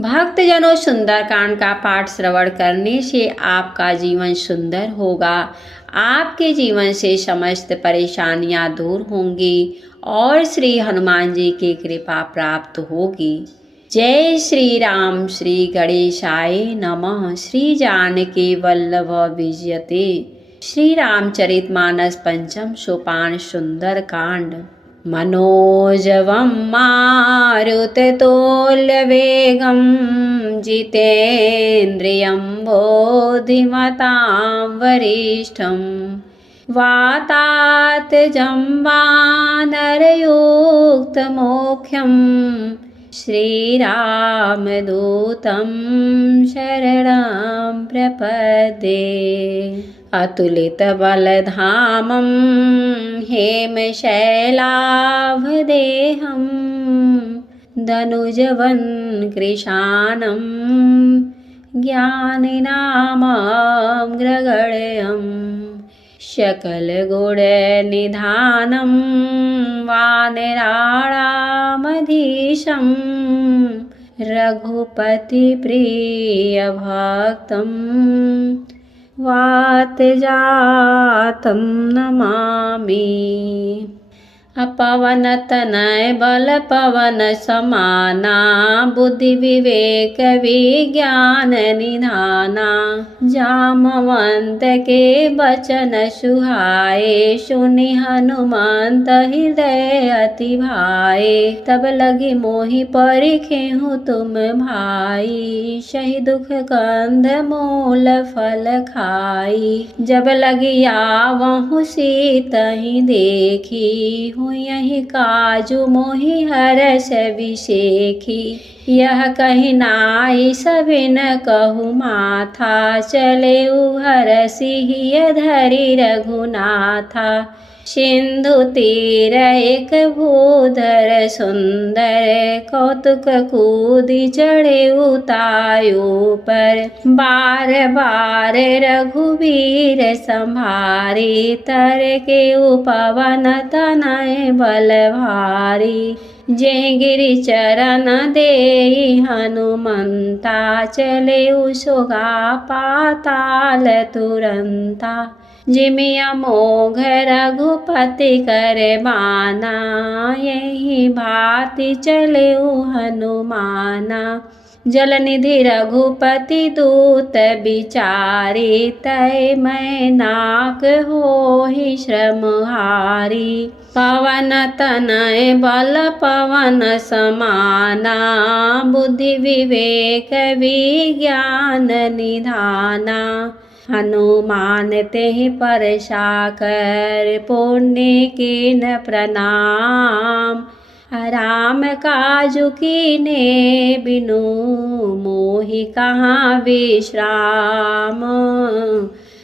भक्तजनों, सुंदरकांड का पाठ श्रवण करने से आपका जीवन सुंदर होगा। आपके जीवन से समस्त परेशानियां दूर होंगी और श्री हनुमान जी की कृपा प्राप्त होगी। जय श्री राम। श्री गणेशाय नमः। श्री जानकी वल्लभ विजयते। श्री रामचरितमानस पंचम सोपान सुंदरकांड। मनोजवं मारुततुल्यवेगं जितेन्द्रियं बुद्धिमतां वरिष्ठं वातात्मजं वानरयुक्तमोख्यं श्रीरामदूतं शरणं प्रपद्ये। अतुलितबलधामं हेमशैलाभदेहं दनुजवन्कृशानं ज्ञानिनामग्रगण्यं सकलगुणनिधानं वानराणामधीशं रघुपतिप्रियभक्तं वातजातं नमामि। अपवनतनय बल पवन समाना बुद्धि विवेक विज्ञान निधाना। जामवंत के बचन सुहाए सुनि हनुमंत हृदय अति भाए। तब लगी मोहि परिखेहु तुम भाई सही दुख कंद मूल फल खाई। जब लगी आवहु सीतहि देखी यही काजू मोहि हरष विशेखी। यह कही नाई सभिन कहु माथा चले हरषि धरि रघुनाथा। सिंधु तीर एक भूधर सुंदर कौतुक कूदि चढ़े उतायु पर। बार बार रघुवीर संभारी तर के उपवन तनय बल भारी। जय गिरि चरण देई हनुमंता चले उसोगा पाताल तुरंता। जिमि अमोघ रघुपति कर बाना यही भांति चले हनुमाना। जलनिधि रघुपति दूत बिचारी तय मैं नाक होहि श्रमहारी। पवन तनय बल पवन समाना बुद्धि विवेक विज्ञान निधाना। हनुमान तेहि परसा कर पुण्य कीन प्रणाम। राम काजु कीने बिनु मोहि कहाँ विश्राम।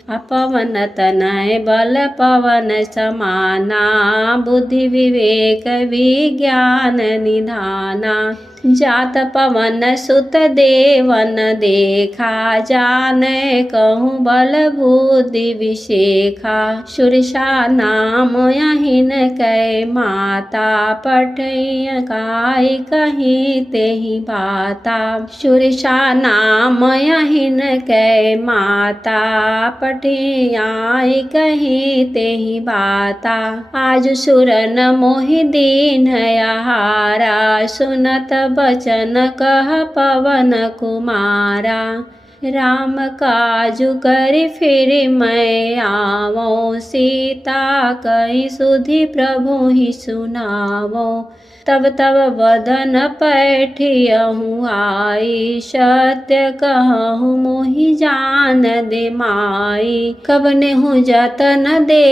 अपवन तनय बल पवन समाना बुद्धि विवेक विज्ञान निधाना। जात पवन सुत देवन देखा जाने कहूँ बल बुद्धि विशेखा। सुरसा नाम यहिन कै माता पठय काय कहीं तेहि बाता। सुरसा नाम यहिन कै माता पठियाय कहीं तेहि बाता। आज सुरन मोहि दीन आहारा सुनत बचन कह पवन कुमारा। राम काजु कर फिर मैं आवो सीता कहि सुधि प्रभु ही सुनावो। तब तब बदन पैठियहु आई सत्य कहूँ मोहि जान दे माई। कब नेहु जतन दे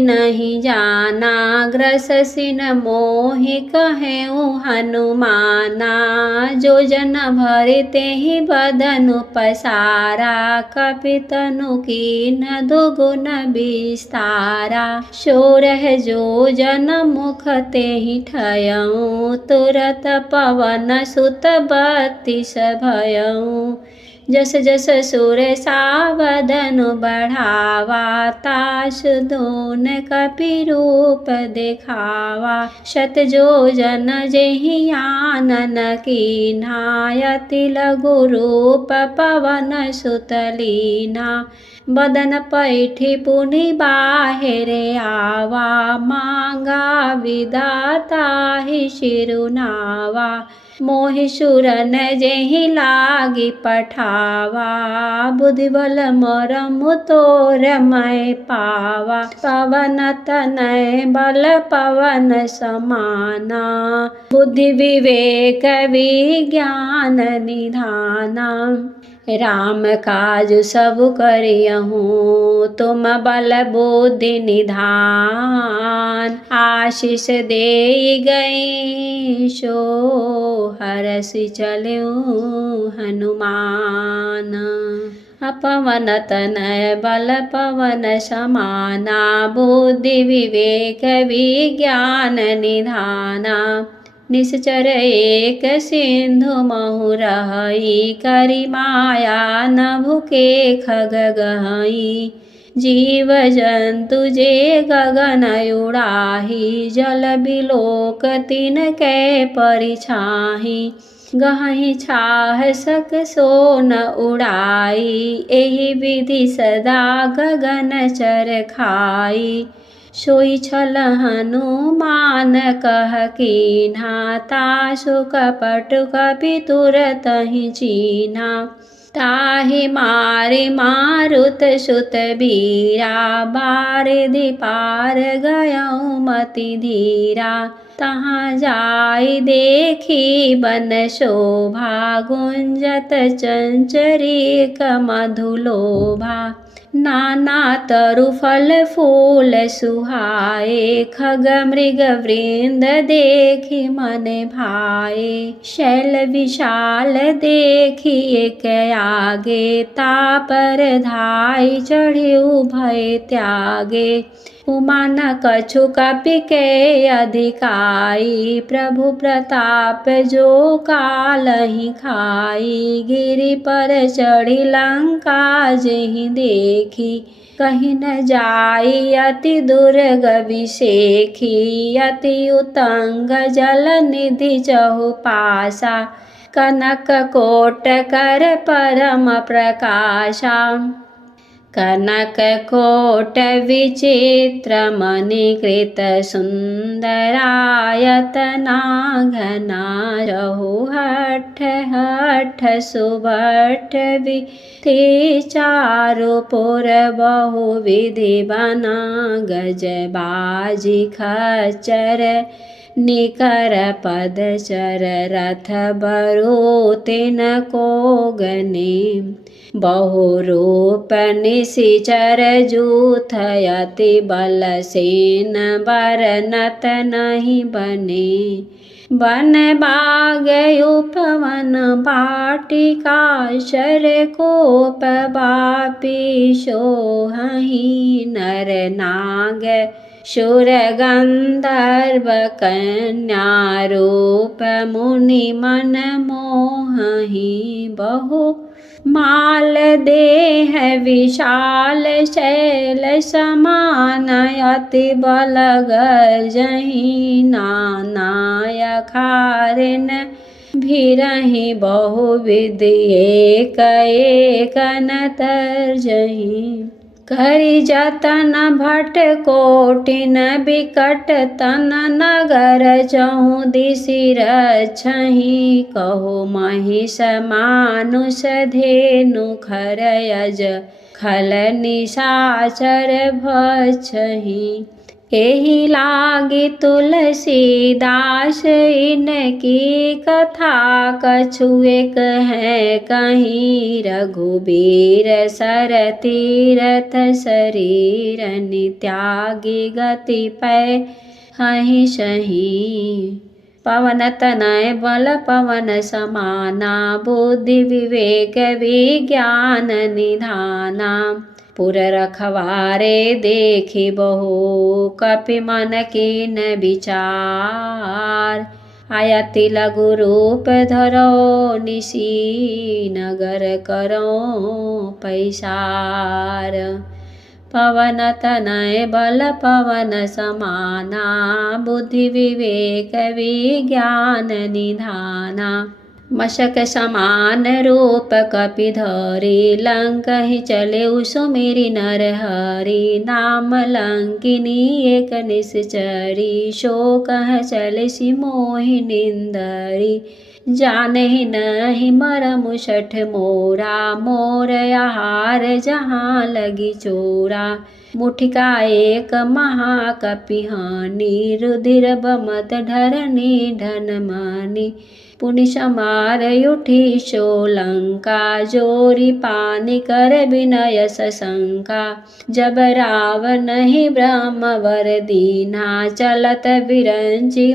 नहीं जाना ग्रस सिन मोहि कहेऊ हनुमाना। जो जन भरि तेहि बदनु पसारा कपितनु कीन दुगुन विस्तारा। सोरह जो जन मुख तेहि ठयऊ तुरत पवन सुत बत्तीस भयऊ। जस जस सुर सावधनु बढ़ावा, तास दोन कपि रूप दिखावा। शत जो जन जेहि आनन कीन्हा, अति लघु रूप पवन सुत लीन्हा। बदन पैठी पुनि बाहिरे आवा, मांगा विधाता ही शिरुनावा। मोहि सुरन जेहि लागी पठावा, बुद्धि बल मरमु तोर मैं पावा। पवन तनय बल पवन समाना, बुद्धि विवेक विज्ञान निधाना। राम काज सब करियहु, तुम बल बुद्धि निधान। आशीष देई गई सो, हरषि चलऊ हनुमान। अपवन तनय बल पवन समाना, बुद्धि विवेक विज्ञान निधाना। निश्चर एक सिंधु महु रहई, करि माया नभु के खग गहई। जीव जंतु जे गगन उड़ाही, जल बिलोक तिनके परिछाही। गहहि छाह सक सो न उड़ाई, एहि विधि सदा गगन चर खाई। सोई छल हनुमान कह कीन्हा, तासु कपट कपि तुरत ही चीन्हा। ताहि मारि मारुत सुत बीरा, बारिधि पार गयऊ मति धीरा। तहाँ जाई देखी बन शोभा, गुंजत चंचरीक मधुलोभा। नाना तरु फल फूल सुहाए, खग मृग वृंद देखी मन भाए। शैल विशाल देखी एक आगे, तापर धाई चढ़ी भय त्यागे। उमा न कछु कपि के अधिकाई, प्रभु प्रताप जो कालहि खाई। गिरि पर चढ़ी लंका जेहि देखी, कहीं न जाई अति दुर्ग विषेखी। अति उतंग जल निधि चहु पासा, कनक कोट कर परम प्रकाशा। कनक कोट विचित्र मणिकृत सुंदरायतना घना। रहु हठ हठ सुभट विधि, चारु पुर बहु विधि बना। गज बाजी खच्चर निकर पदचर, रथ बरु तिनको गने। बहु रूप निशिचर जूथ, अति बल सेन बरनत नहीं बने। बन बाग उपवन बाटिका, शर कोप बापी सोहहि। नर नाग शूर गंधर्व कन्या, रूप मुनि मन मोहहि। बहु माल देह विशाल, शैल समान अति बल गर्जहि। नाना अखारिन भिरहि, बहु विधि एक एक न तर्जहि। करि जतन भट कोटिन बिकट, तन नगर चहु दिसि रक्षहि। कहो महिष मानुष धेनु, खर यज खल निशाचर भक्षहि। एहि लागी तुलसीदास, इनकी कथा कछु एक है कहीं। रघुबीर सर तीरथ शरीर, नित्यागी गति पै हहि सही। पवन तनय बल पवन समाना, बुद्धि विवेक विज्ञान निधाना। पुर रखवारे देखी बहु, कपि मन कीन विचार। आयति लघु रूप धरो निशी नगर करो पैसार। पवन तनय बल पवन समाना बुद्धि विवेक विज्ञान निधाना। मशक समान रूप कपि धरि लंक ही चले सुमिरि नर हरि। नाम लंकिनी एक निश्चरी शोक चले सि मोहि निंदरी। जाने नहीं मरमु शठ मोरा मोर आहार जहाँ लगी चोरा। मुठिका एक महाकपिहानी रुधिर बमत ढरनी धन मानी। पुनि समार उठी शोलंका जोरी पानी कर विनय सशंका। जब रावण ही ब्रह्म वर दीना चलत बिरंची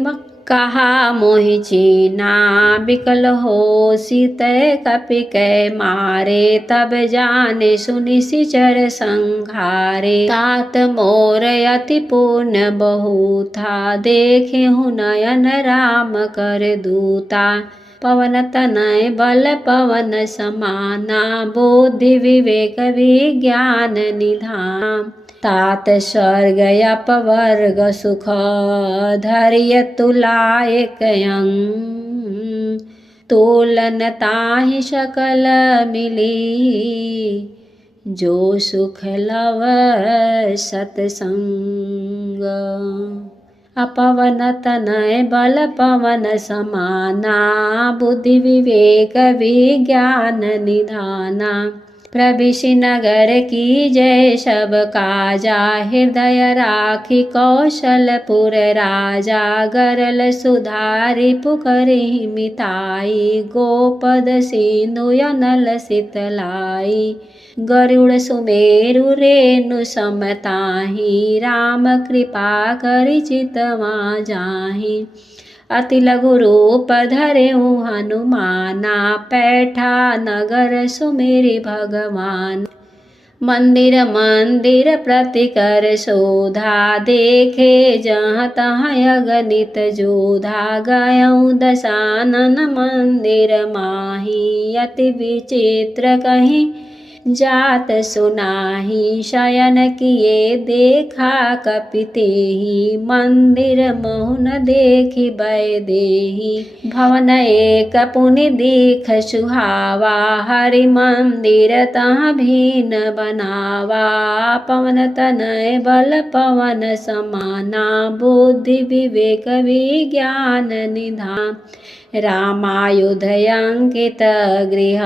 कहा मोहि चीना। बिकल हो सीत कपि कै मारे तब जाने सुनि सिचर संघारे। तात मोर अति पुण्य बहु था देखे हूँ नयन राम कर दूता। पवन तनय बल पवन समाना बुद्धि विवेक विज्ञान निधान। तात स्वर्ग अपवर्ग सुख धैर्य तुला एक अंग। तोलन ताहि सकल मिली जो सुख लव सतसंग। अपवन तनय बल पवन समाना बुद्धि विवेक विज्ञान निधाना। प्रविशि नगर की जय सब काजा हृदय राखी कौशलपुर राजा। गरल सुधारी पुकरि मिताई गोपद सिंधु अनल शीतलाई। गरुड़ सुमेरु रेणु समताहि राम कृपा करि चितवा जाहि। अति लघु रूप धरे हनुमाना पैठा नगर सुमेरि भगवान। मंदिर मंदिर प्रति कर शोधा देखे जहाँ तहाँ अगणित जोधा। गयऊँ दशानन मंदिर माही अति विचित्र कहीं जात सुनाही। शयन किए देखा कपि तेहि मंदिर महुन देखि भय देहि। भवन एक पुनि दीख सुहावा हरि मंदिर तहाँ भीन बनावा। पवन तनय बल पवन समाना बुद्धि विवेक विज्ञान निधान। रामायुध अंकित गृह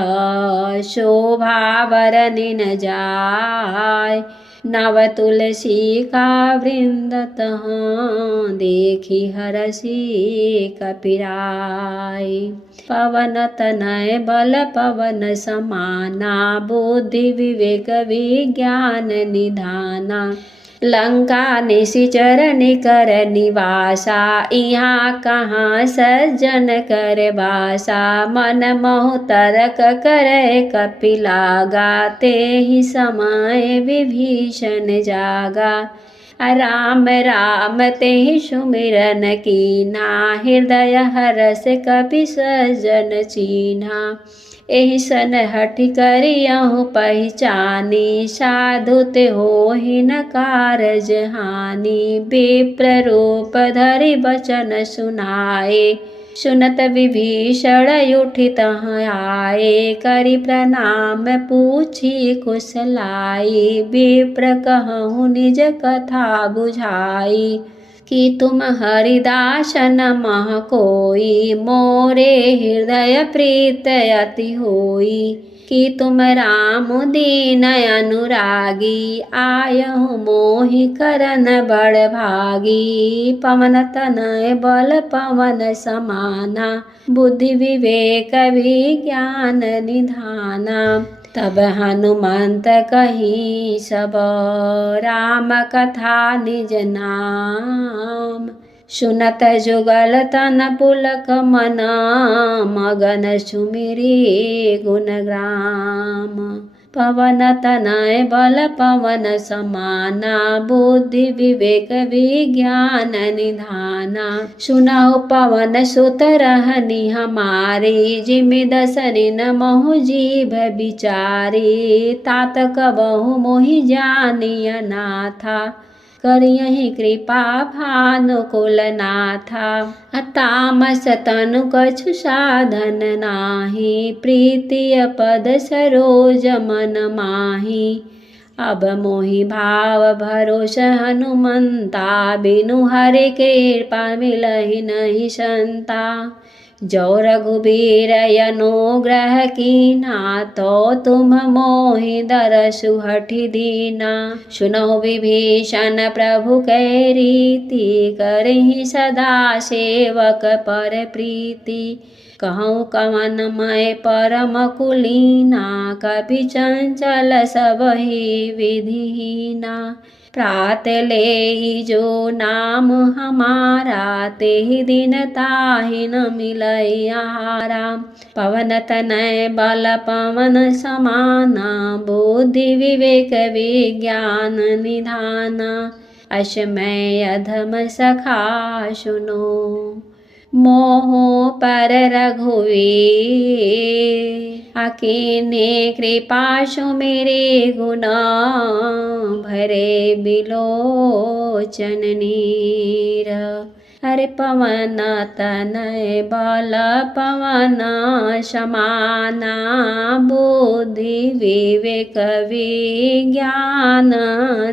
शोभा बरनि न जाय। नव तुलसी का वृंद तहाँ देखी हरषि कपिराय। पवन तनय बल पवन समाना बुद्धि विवेक विज्ञान निधाना। लंका निशिचर निकर निवासा यहाँ कहाँ सज्जन कर बासा। मन मोह तरक करे कपि लागा तेहि समय विभीषण जागा। राम राम तेहि सुमिरन कीन्हा हृदय हरष कपि सज्जन चीन्हा। एहि सन हठि करियहु पहचानी साधु ते होहि न कारज हानि। विप्र रूप धरि बचन सुनाए सुनत विभीषण उठि तहाँ आए। करि प्रणाम पूछी कुशलाई विप्र कहूँ निज कथा बुझाई। कि तुम हरिदास नमः कोई मोरे हृदय प्रीत अति होई। कि तुम राम दीन अनुरागी आयहु मोहि करन बड़ भागी। पवन तनय बल पवन समाना बुद्धि विवेक विज्ञान निधाना। तब हनुमंत कही सब राम कथा निज नाम। सुनत जुगल तन पुलक मना मगन सुमिरी गुणग्राम। पवन तनय बल पवन समाना, बुद्धि विवेक विज्ञान निधाना। सुनहु पवन सुत रहनी हमारी, जिमि दसरि न महु जीभ बिचारी। तात कबहु मोहि जानिय नाथा, करियहि कृपा भानुकुल नाथा। तामस तनु कछु साधन नाही, प्रीतिय पद सरोज मन माही। अब मोहि भाव भरोस हनुमंता, बिनु हरि कृपा मिलहि नहीं संता। जो रघुबीर अनुग्रह कीन्हा, तो तुम मोहि दरसु हठि दीना। सुनहु विभीषण प्रभु कै रीति, करहि सदा सेवक पर प्रीति। कहूँ कवन मैं परम कुलीना, कपि चंचल सबहि विधिहीना। प्रात लेहि जो नाम हमारा, तेहि दिन ताहि न मिलई आहारा। पवन तनय बल पवन समाना, बुद्धि विवेक विज्ञान निधाना। अश्मय अधम सखा सुनो, मोह पर रघुवीर। अकीने कृपा सुमिरे गुना, भरे बिलोचन नीर। हरे पवन तनय बल पवन समाना, बुद्धि विवेक विज्ञान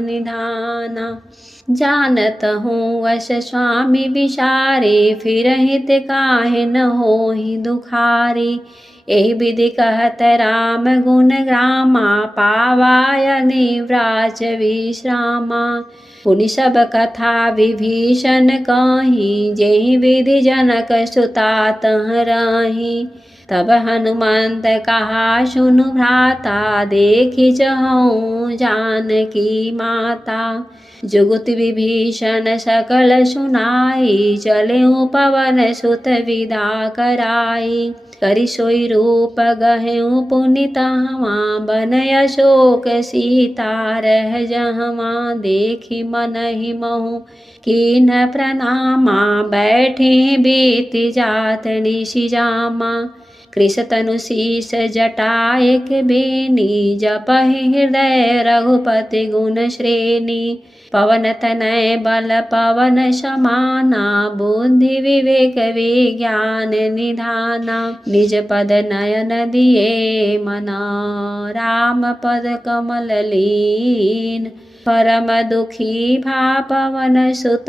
निधाना। जानत हूँ वश स्वामी विचारे, फिरहित काहे न होहि दुखारी। एहि विधि कहत राम गुण ग्रामा, पावाय निव्राज विश्रामा। पुनि सब कथा विभीषण कही, जेहि विधि जनक सुता तह रही। तब हनुमंत कहा सुनु भ्राता, देखि चहु जानकी माता। जुगुति विभीषण सकल सुनाई, चलेउ पवन सुत विदा कराई। करि सोई रूप गहेउ पुनि तहवा, बनय अशोक सीता रह जहवा। देखि मनहि महु कीन प्रणामा, बैठे बीत जात निशि जामा। कृष तनु शीस जटा एक बेनी, जपहि हृदय रघुपति गुण श्रेणी। पवन तनय बल पवन समाना, बुद्धि विवेक विज्ञान निधाना। निज पद नयन दिए मना, राम पद कमल लीन। परम दुखी भा पवन सुत,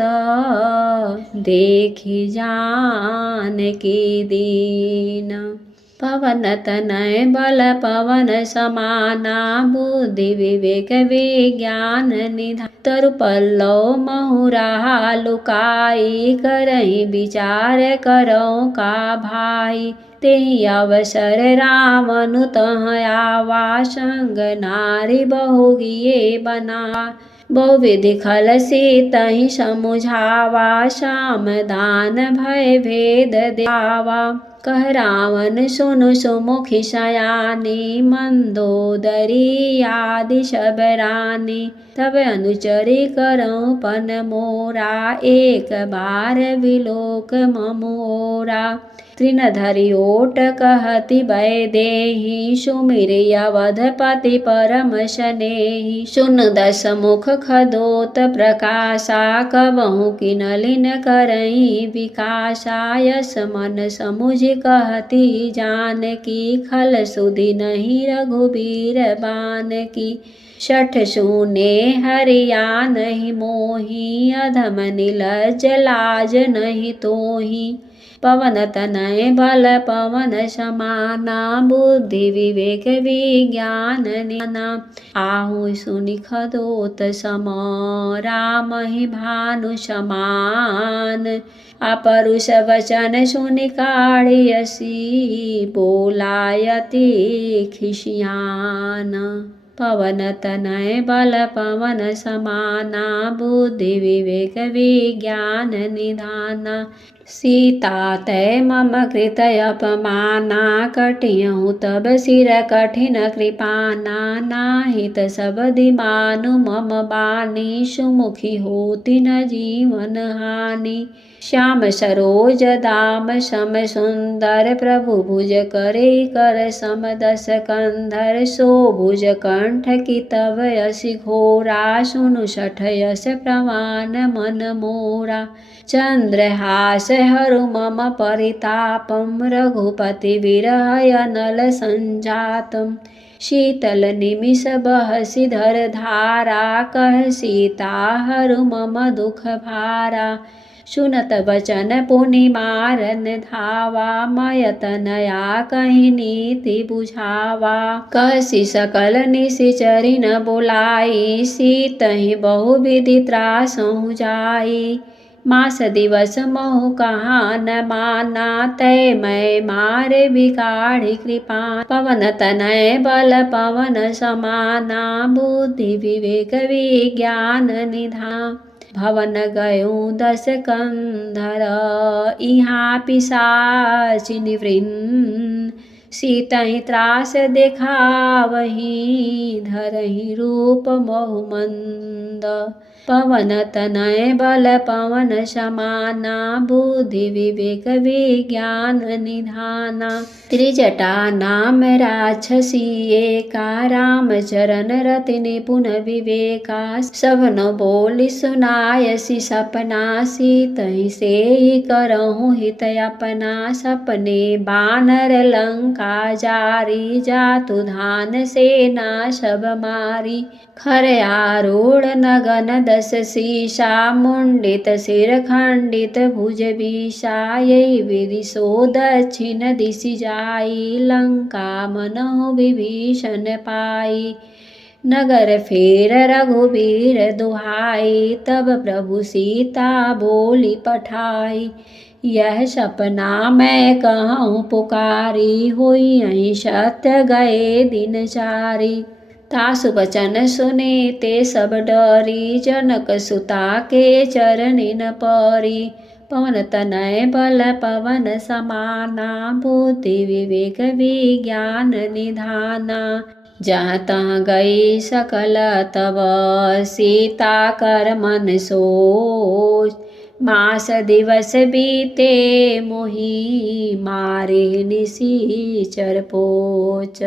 देखि जानकी दीन। पवन तनय बल पवन समाना, बुद्धि विवेक विज्ञान निधाना। तरु पल्लव महुरा लुकाई, करहि विचार करौ का भाई। तेहि अवसर रावण तह आवा, संग नारी बहु गिए बना। बहुविधि खल सीतहि समुझावा, सामदान भय भेद द्यावा। कह रावण सुनु सुमुखि सयानी, मंदोदरी आदि सब रानी। तब अनुचरी करौ पन मोरा, एक बार विलोक ममोरा। तृण धरि ओट कहति वैदेही, सुमिरि अवधपति परम स्नेही। सुन दस मुख खदोत प्रकाशा, कबहु किनलिन करई विकासा। यस मन समुझि कहति जानकी, खल सुधि नहीं रघुबीर बानकी। शठ सूने हरिया नहीं मोही, अधम निलज्ज लाज नहीं तोही। पवन तनय बल पवन समाना, बुद्धि विवेक विज्ञान निधाना। आहु सुनि खदोत सम, रामहि भानु समान। अपरुष वचन सुनि काढ़ियसि, बोलायति खिसियान। पवन तनय बल पवन समाना, बुद्धि विवेक विज्ञान निधाना। सीता तै मम कृत अपमाना, कटियहु तब सिर कठिन कृपाना। नाहित सबदि मानु मम बानी, सुमुखी होति न जीवन हानि। श्याम सरोज दाम सम सुंदर, प्रभु भुज करे कर सम दस कंधर। सो भुज कंठ की तब यश घोरा, सुनु सठ यश प्रमाण मन मोरा। चंद्रहास हरु मम परितापम, रघुपति विरह अनल संजातम। शीतल निमिष बहसि धर धारा, कह सीता हरु मम दुख भारा। सुनत बचन पुनि मारन धावा, मय तनया कहि नीति बुझावा। कहसि सकल निशिचरि न बुलाई, सीतहि बहु विधि त्रासहु जाई। मास दिवस महु कहाँ न माना, तै मैं मारे बिगाड़ी कृपा। पवन तनय बल पवन समाना, बुद्धि विवेक विज्ञान निधान। भवन गयो दस कंधर, इहाँ पिशाच निवृन्न। सीतहि त्रास देखावही, धरहि रूप महु मंद। पवन तनय बल पवन समाना, बुद्धि विवेक विज्ञान निधाना। त्रिजटा नाम राक्षसी एका, राम चरण रति निपुण विवेका। सबन बोली सुनायसी सपना, सीतहि सेई करहु हित अपना। सपने बानर लंका जारी, जातु धान सेना सब मारी। खर आरूढ़ नगन दस शीशा, मुंडित सिर खंडित भुज बीसा। यही विधि सो दक्षिण दिशि जाई, लंका मनहु विभीषण पाई। नगर फेर रघुबीर दुहाई, तब प्रभु सीता बोली पठाई। यह सपना मैं कहूँ पुकारी, होई यहीं सत्य गए दिन चारी। तासु बचन सुने ते सब डरी, जनक सुता के चरनिन परी। पवन तनय बल पवन समाना, बुद्धि विवेक विज्ञान निधाना। जहाँ तहाँ गई सकल तब, सीता कर मन सोच। मास दिवस बीते मोहि, मारे निशिचर पोच।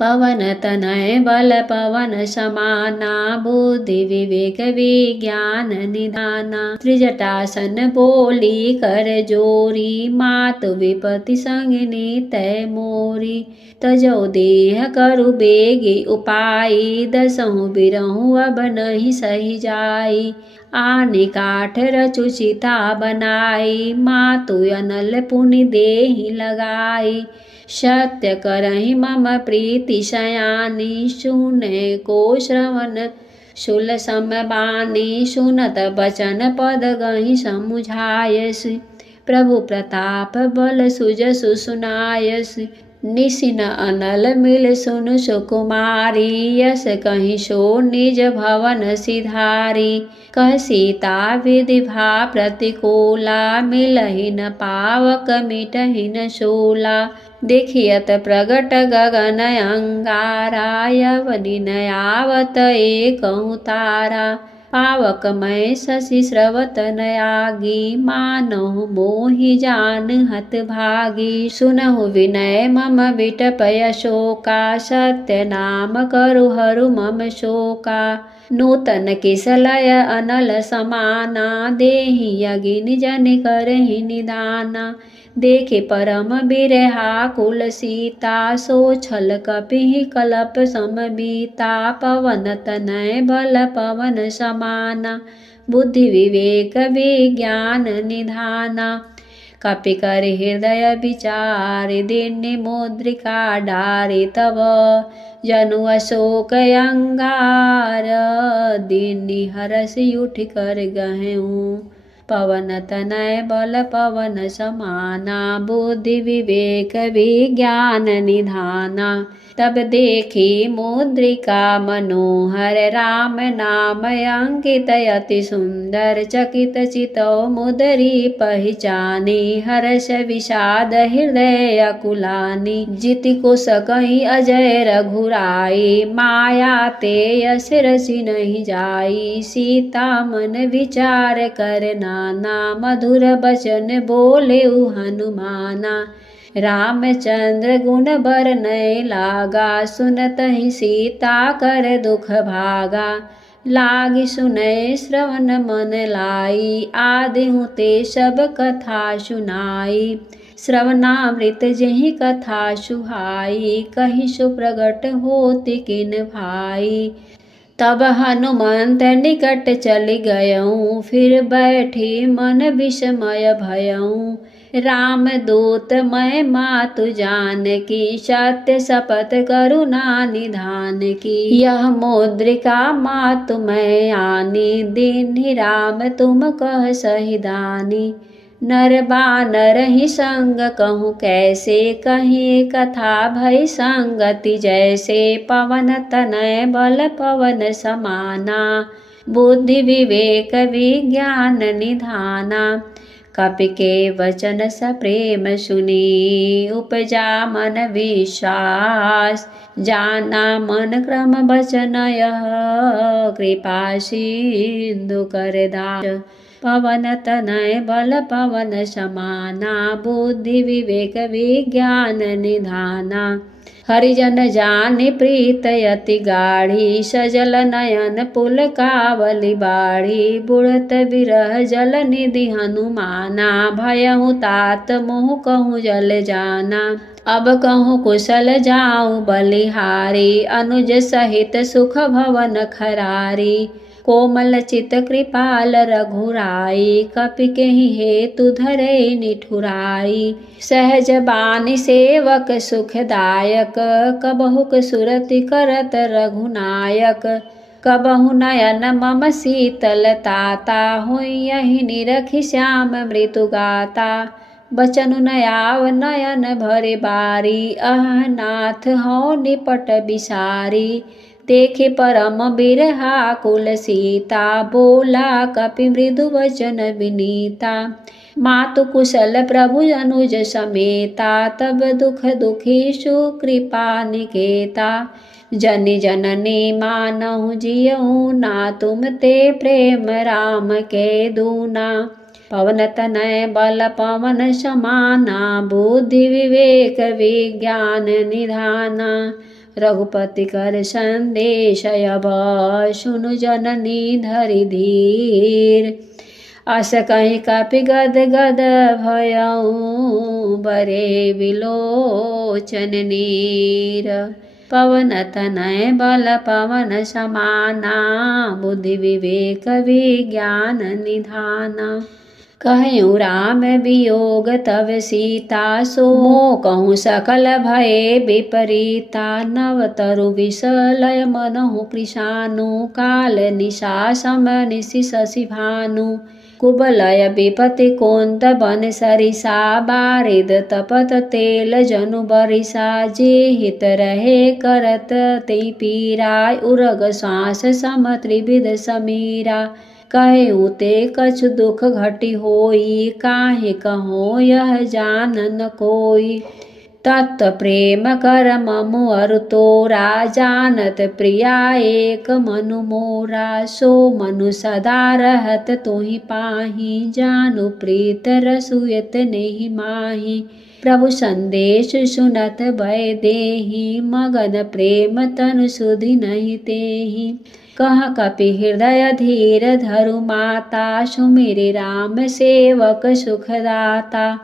पवन तनय बल पवन समाना, बुद्धि विवेक विज्ञान निधाना। त्रिजटासन बोली कर जोरी, मातु विपति संगिनी तै मोरी। तजौ देह करु बेगी उपाई, दसहु बिरहु अब नहीं सही जाई। आनि काठ रचु चिता बनाई, मातु अनल पुनि देहि लगाई। सत्य करहि मम प्रीति सयानी, सुने को श्रवण शूल सम बानी। सुनत बचन पद गहि समुझायसि, प्रभु प्रताप बल सुजसु सुनायसि। निसिन अनल मिल सुनु सुकुमारी, यस कहि सो निज भवन सिधारी। कह सीता विधि भा प्रतिकूला, मिलहि न पावक मिटहि न शूला। देखियत प्रगट गगन अंगारा, यवनि न आवत एकहु तारा। पावक मैं शशि स्रवत नयागी, मानहु मोहि जान हत भागी। सुनहु विनय मम विटप यशोका, सत्य नाम करु हरु मम शोका। नूतन किसलय अनल समाना, देहि यगिन जन करहि निदाना। देखे परम बिरहा कुल सीता, सो छल कपिहि कलप समबीता। पवन तनय बल पवन समाना, बुद्धि विवेक विज्ञान निधाना। कपि कर हृदय विचार, दीन मुद्रिका डारे तब। जनु अशोक अंगार, दीन हरसि उठ कर गहूँ। पवन तनय बल पवन समाना, बुद्धि विवेक विज्ञान निधाना। तब देखी मुद्रिका मनोहर, राम नाम अंकित अति सुंदर। चकित चितौ मुदरी पहचानी, हर्ष विषाद हृदय अकुलानी। जिति को सकहि अजय रघुराई, माया ते यस रचि नहीं जाई। सीता मन विचार कर नाना, मधुर बचन बोले हनुमाना। रामचंद्र गुण बरनय लागा, सुनतहि सीता कर दुख भागा। लागी सुनय श्रवण मन लाई, आदिहु ते सब कथा सुनाई। श्रवणामृत जेहि कथा सुहाई, कहि सुप्रगट होति किन भाई। तब हनुमंत निकट चल गयऊँ, फिर बैठी मन विस्मय भयऊँ। राम दूत मैं मातु जान की, सत्य शपथ करुणा निधान की। यह मुद्रिका मातु मैं आनी, दीन्हि राम तुम कह सहिदानी। नर बानर ही संग कहूँ कैसे, कहीं कथा भई संगति जैसे। पवन तनय बल पवन समाना, बुद्धि विवेक विज्ञान निधाना। कपि के वचन सप्रेम सुनी, उपजा मन विश्वास। जाना मन क्रम वचन यह, कृपा सिंधु कर दास। पवन तनय बल पवन समाना, बुद्धि विवेक विज्ञान निधाना। हरिजन जानि प्रीत अति गाढ़ी, सजल नयन पुलकावली बाढ़ी। बुढ़त विरह जल निधि हनुमाना, भयहु तात मोह कहूँ जल जाना। अब कहूँ कुशल जाऊँ बलिहारी, अनुज सहित सुख भवन खरारी। कोमल चित कृपाल रघुराई, कपि केहि हेतु धरे निठुराई। सहज बानी सेवक सुखदायक, कबहुक सुरति करत रघुनायक। कबहु नयन मम शीतल ताता, होइयहि निरखि श्याम मृदु गाता। बचनु नयाव नयन भरे बारी, अह नाथ हौ निपट बिसारी। देखे परम बिरहा कुल सीता, बोला कपि मृदु वचन विनीता। मातु कुशल प्रभु अनुज समेता, तब दुख दुखी सुकृपा निकेता। जनि जननी मानहु जियऊ ना, तुम ते प्रेम राम के दूना। पवन तनय बल पवन समाना, बुद्धि विवेक विज्ञान निधाना। रघुपति कर संदेश अब, सुनु जननी धरि धीर। अस कहि कपि गद गद भयऊँ, बरे विलोचन नीर। पवन तनय बल पवन समाना, बुद्धि विवेक विज्ञान निधाना। कहूँ राम वियोग तव सीता, सो कहूँ सकल भये विपरीता। नव तरु विषलय मनहु कृशानु, काल निशा सम निशि शशि भानु। कुबलय विपति कोंत बन सरिसा, बारिद तपत तेल जनु बरिसा। जे हित रहे करत ते पीरा, उरग श्वास सम त्रिविध समीरा। कहूँ ते कछु दुख घटी होई, काहे कहो यह जानन कोई। तत् प्रेम कर ममु अरु तोरा, जानत प्रिया एक मनु मोरा। सो मनु सदा रहत तोहि पाहि, जानु प्रीत रसुयत नेहि माहि। प्रभु संदेश सुनत भय देहि, मगन प्रेम तनु सुधि नहीं तेहि। कह कपि हृदय धीर धरु माता, सुमिरि राम सेवक सुखदाता।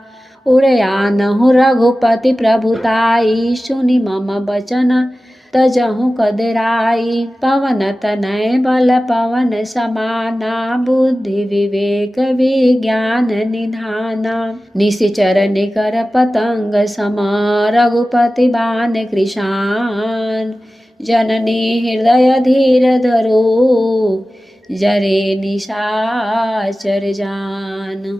उड़यानहु रघुपति प्रभुताई, सुनि मम बचन तजहु कदराई। पवन तनय बल पवन समाना, बुद्धि विवेक विज्ञान निधाना। निशिचर निकर पतंग सम, रघुपति बाण कृशान। जननी हृदय धीर धरो, जरे निशाचर जान।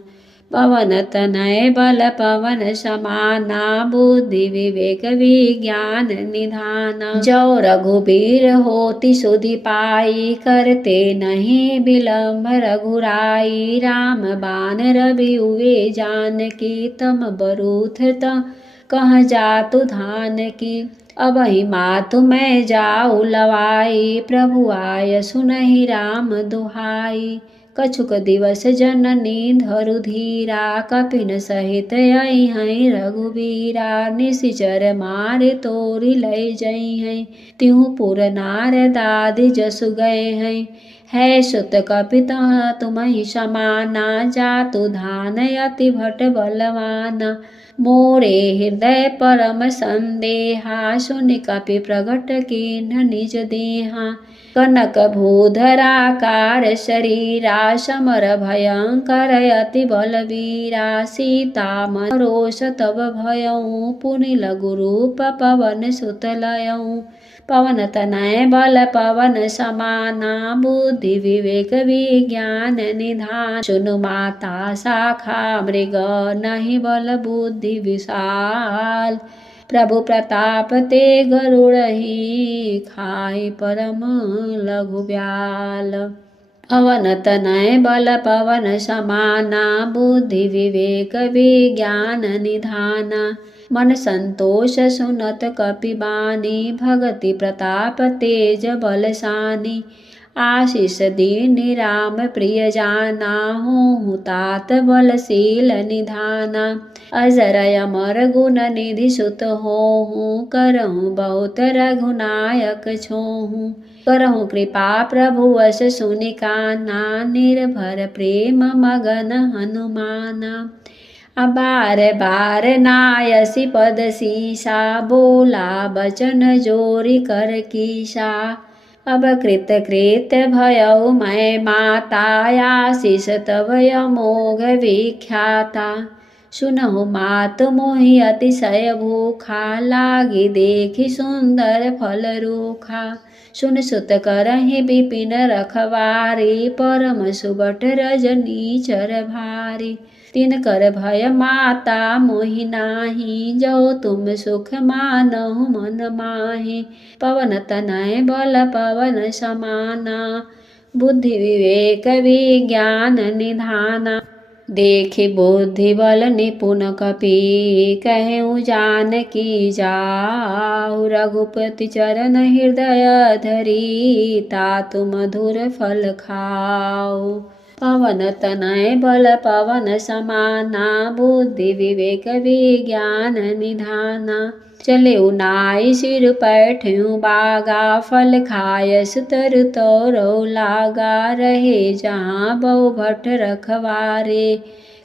पवन तनय बल पवन समाना, बुद्धि विवेक विज्ञान निधाना। जो रघुबीर होति सुधि पाई, करते नहीं विलम्ब रघुराई। राम बान रवि हुए जानकी, तम बरूथ कह जातु धान की। अबहि मातु मैं जाऊ लवाई, प्रभु आय सुनहि राम दुहाई। कछुक दिवस जननी धरु धीरा, कपिन सहित अइहै रघुबीरा। निशिचर मारे तोरि लय जइहै, तिहु पुर नारदादि जसु गए हैं। है सुत कपि तह तुम्हि समाना, जातु धान अति भट बलवाना। मोरे हृदय परम संदेहा, सुनि कपि प्रगट कीन्ह निज देहा। कनक भूधराकार शरीरा, समर भयंकर अति बलवीरा। सीता मन रोष तब भयऊ, पुनि लघु रूप पवन सुत लयऊ। पवन तनय बल पवन समाना, बुद्धि विवेक विज्ञान निधान। सुनु माता शाखा मृग, नहीं बल बुद्धि विशाल। प्रभु प्रताप ते गरुड़हि, खाई परम लघु ब्याल। पवन तनय बल पवन समाना, बुद्धि विवेक विज्ञान निधाना। मन संतोष सुनत कपि बानी, भगति प्रताप तेज बलसानी। आशीष दीनि राम प्रिय जाना, होहु तात बलशील निधाना। अजर अमर गुण निधि सुत होहु, करहु बहुत रघुनायक छोहु। करहु कृपा प्रभु वश सुनि कान्हा, निर्भर प्रेम मगन हनुमाना। बार बार नायसी पद सीसा, बोला बचन जोरी कर कीसा। अब कृत कृत्य भयउ मैं माता, आशीष तब अमोघ विख्याता। सुनहु मातु मोहि अतिशय भूखा, लागी देखि सुंदर फल रूखा। सुन सुत करहि विपिन रखवारी, परम सुबट रजनी चर भारी। तिनकर भय माता मोहि नाही, जो तुम सुख मानहु मन माहि। पवन तनय बल पवन समाना, बुद्धि विवेक विज्ञान निधाना। देखि बुद्धि बल निपुण कपि, कहु जानकी जाऊ। रघुपति चरण हृदय धरी, तातु मधुर फल खाऊ। पवन तनय बल पवन समाना, बुद्धि विवेक विज्ञान निधाना। चले नाई सिर पैठ्यू बागा, फल खायस तरु तोरौ लागा। रहे जहाँ बहु भट रखवारे,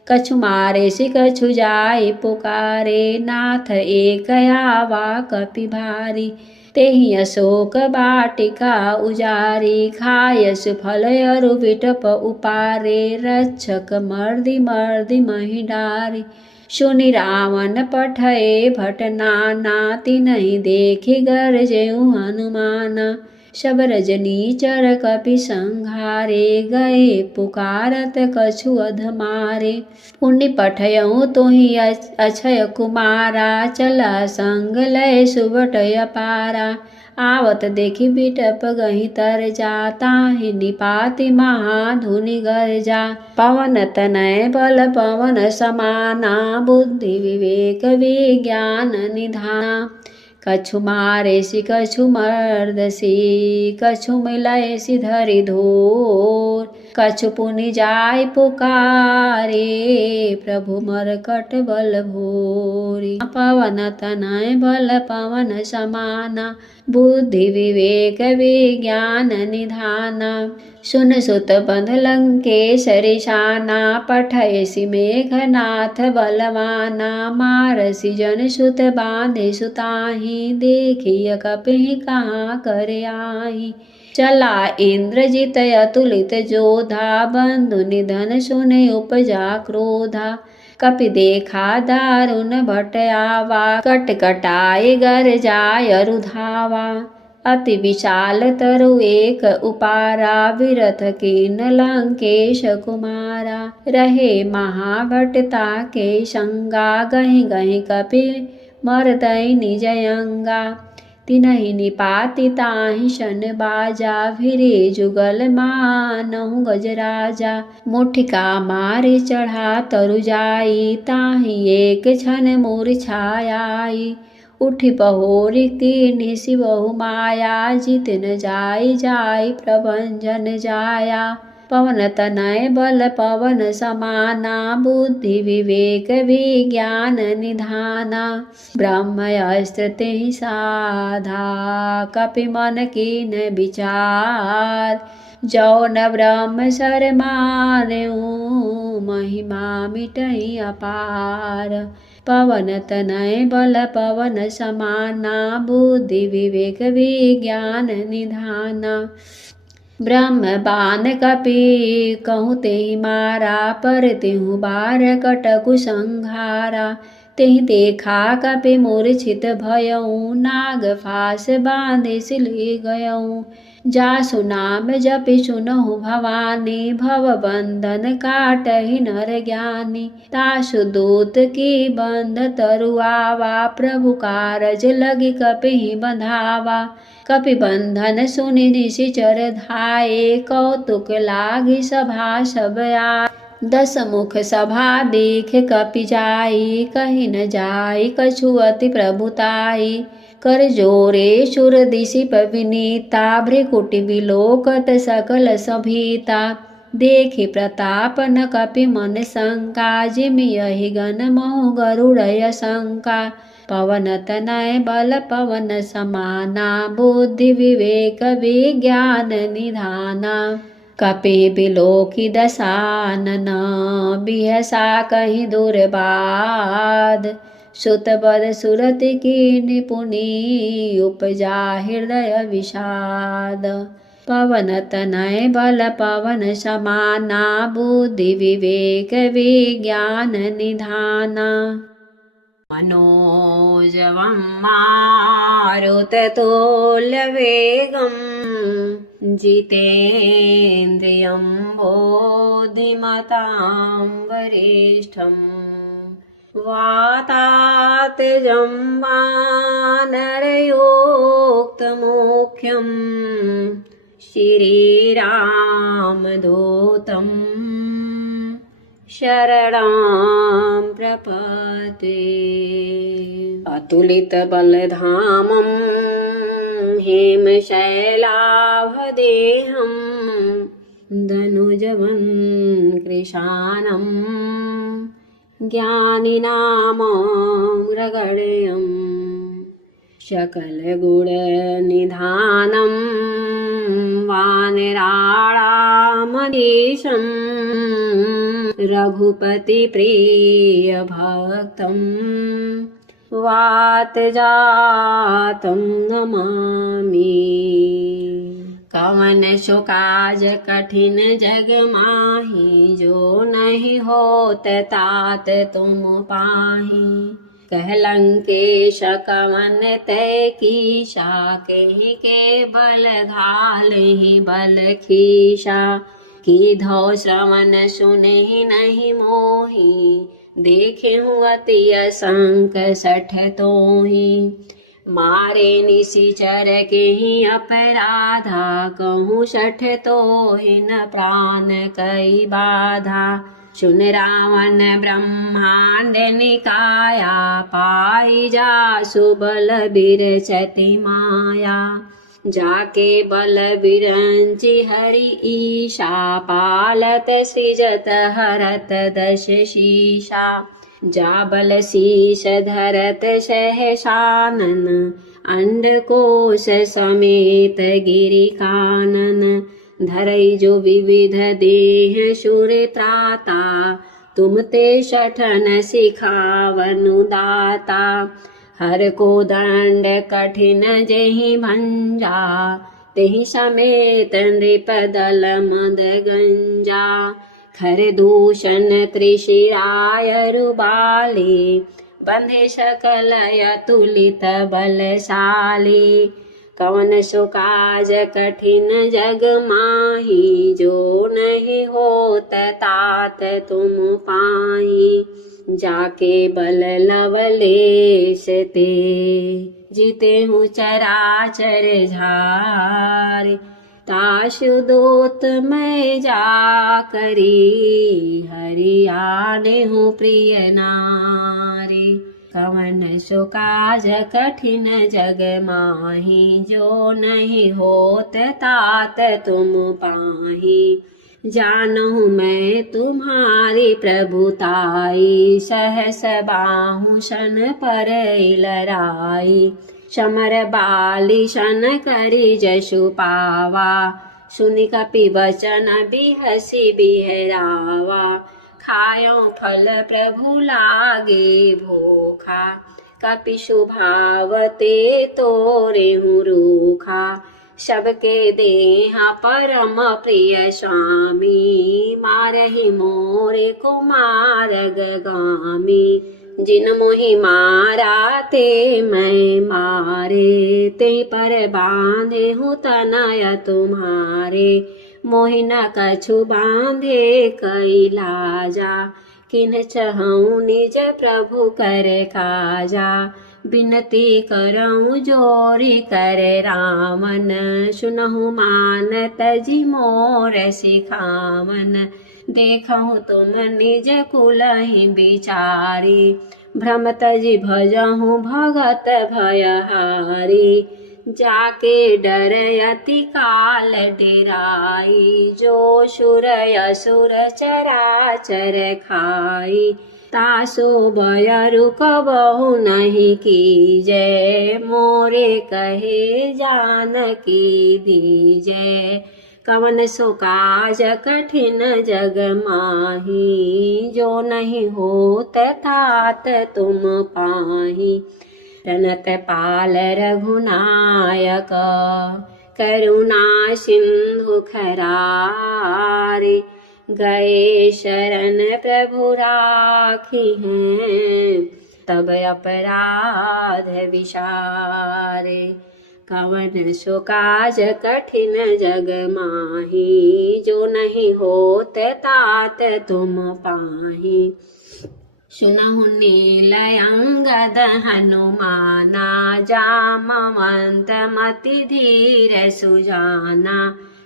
कछु मारे सि कछु जाय पुकारे। नाथ एक आवा कपि भारी, तेहि अशोक वाटिका उजारी। खायस फल अरु बिटप उपारे, रक्षक मर्दि मर्दि महि डारी। सुनि रावण पठए भट नाना, तिनहि देखि गरजेउ हनुमाना। सब रजनीचर कपि संघारे, गए पुकारत कछु अधमारे। पुण्य पठयउ तोहि अक्षय कुमारा, चला संग लय सुबट अपारा। आवत देखि बिटप गहि तर जा, ताहि निपाति महाधुनि गर्जा। पवन तनय बल पवन समाना, बुद्धि विवेक विज्ञान निधाना। कछु मारे सि कछु मर्दसि, कछु मिलय सि धरि धूर। कछु पुनि जाय पुकारे, प्रभु मरकट बल भूरि। पवन तनय बल पवन समाना, बुद्धि विवेक विज्ञान निधाना। सुन सुत बंध लंकेशरि शाना, पठयसि मेघनाथ बलवाना। मारसि जन सुत बांधे सुताहि, देखिय कपिहि कहाँ कर आहि। चला इंद्रजित अतुलित जोधा, बंधु निधन सुने उपजा क्रोधा। कपि देखा दारुण भट आवा, कट कटाय गर जाय अरु धावा। अति विशाल तरु एक उपारा, विरथ कीन लंकेश कुमारा। रहे महाभटता के संगा, गहि गहि कपि मरतै निज अंगा। तिनहि निपाति ताहि शन बाजा, भिरे जुगल मानहु गजराजा। मुठिका मारे चढ़ा तरु जाई, ताहि एक क्षण मूर्छाई। उठि पहोरि कीन्हि शिवहु माया, जित न जाई जाई प्रभंजन जाया। पवन तनय बल पवन समाना, बुद्धि विवेक विज्ञान निधाना। ब्रह्मास्त्र तेहि साधा, कपि मन कीन विचार। जौ न ब्रह्म सर मानऊ, महिमा मिटहि अपार। पवन तनय बल पवन समाना, बुद्धि विवेक विज्ञान निधाना। ब्रह्म बान कपि कहूँ तेहि मारा, पर तेहु बार कटकु संहारा। तेहि देखा कपि मूर्छित भयऊ, नाग फास बांधे सिलि गयऊ। जासु नाम जपि सुनहु भवानी, भव बंधन काटहि नर ज्ञानी। तासु दूत की बंध तरुआवा, प्रभु कारज लगी कपिहि बंधावा। कपि बंधन सुनि निशिचर धाये, कौतुक लागी सभा सब आए। 10 मुख सभा देख कपि जाई, कहि न जाई कछु अति प्रभुताई। कर जोरे सुर दिशिप विनीता, भ्रिकुटि विलोकत सकल सभीता। देखि प्रताप न कपि मन शंका, जिमियहि गण महु गरुड़य शंका। पवन तनय बल पवन समाना, बुद्धि विवेक विज्ञान निधाना। कपि बिलोकि दशानन, बिहसा कहि दुर्बाद। सुत बद सुरति कीन्हि पुनि, उपजा हृदय विषाद। पवन तनय बल पवन समाना, बुद्धि विवेक विज्ञान निधाना। मनोजवं मारुततुल्यवेगं, जितेन्द्रियं बुद्धिमतां वरिष्ठम्। वातात्मजं वानरयोक्तमुख्यं, श्रीरामदूतं शरणं प्रपद्ये। अतुलित बलधामं हेमशैलाभदेहं, धनुजवन् कृशानं ज्ञानिनामग्रगण्यं। सकलगुणनिधानं वानराणामधीशं, रघुपति प्रिय भक्तं वातजातं नमामि। कवन सो काज कठिन जग माहि, जो नहीं होत तात तुम पाहि। कह लंकेश कवन तै कीशा, कहि के बल घालहि बल खीसा। कीधौ श्रवण सुनहि नहीं मोहि, देखेहु अति असंक सठ तोहि। मारे निशिचर केहि अपराधा, कहूँ सठ तोहिन प्राण कई बाधा। सुन रावण ब्रह्मांड निकाया, पाई जासु बल बिरचति माया। जाके बल बिरंचि हरि ईशा, पालत सृजत हरत दश शीशा। जा बल शीश धरत सहसानन, अंडकोश समेत गिरि कानन। धरई जो विविध देह सुर त्राता, तुम ते सठन सिखावनु दाता। हर को दंड कठिन जेहि भंजा, तेहि समेत नृप दल मद गंजा। खर दूषण त्रिशिराय रुबाली, बंधे सकल अतुलित बलशाली। कवन सो काज कठिन जग माही, जो नहीं होत तात तुम पाही। जाके बल लवलेश ते, जीते हूँ चराचर झार। ताशु दोत मैं जा करी, हरि आने हूँ प्रिय नारी। कवन सो काज कठिन जग माही, जो नहीं होत तात तुम पाही। जानहु मैं तुम्हारी प्रभुताई, सहस बाहु शन पर लराई। समर बाली शन करी जसु पावा, सुनि कपि वचन बिहसी बिहरावा। खायो फल प्रभु लागे भूखा, कपि स्वभाव ते तोरे हूँ रूखा। सबके देहा परम प्रिय स्वामी, मारहि मोरे कुमार गामी। जिन मोहि मारा ते मैं मारे, ते पर बांधे हूँ तनय तुम्हारे। मोहि न कछु बांधे कई लाजा, किन चहऊँ निज प्रभु कर काजा। बिनती करऊँ जोरी कर रामन, सुनहु मानत जी मोर सिखावन। देखहु तुम निज कुलहि बिचारी, भ्रम तजि भजहु भगत भयहारी। जाके डर अति काल डेराई, जो सुर असुर चराचर खाई। तासो बयरु कबहु नहीं कीजय, मोरे कहे जानकी दीजय। कवन सो काज कठिन जग माही, जो नहीं होत तात तुम पाही। रनत पाल रघुनायक, करुणा सिंधु खरारे। गए शरण प्रभु राखी हैं, तब अपराध विसारे। कवन सो काज कठिन जग माही, जो नहीं होत तात तुम पाही। सुनहु नील अंगद हनुमाना, जामवंत मति धीर सुजाना।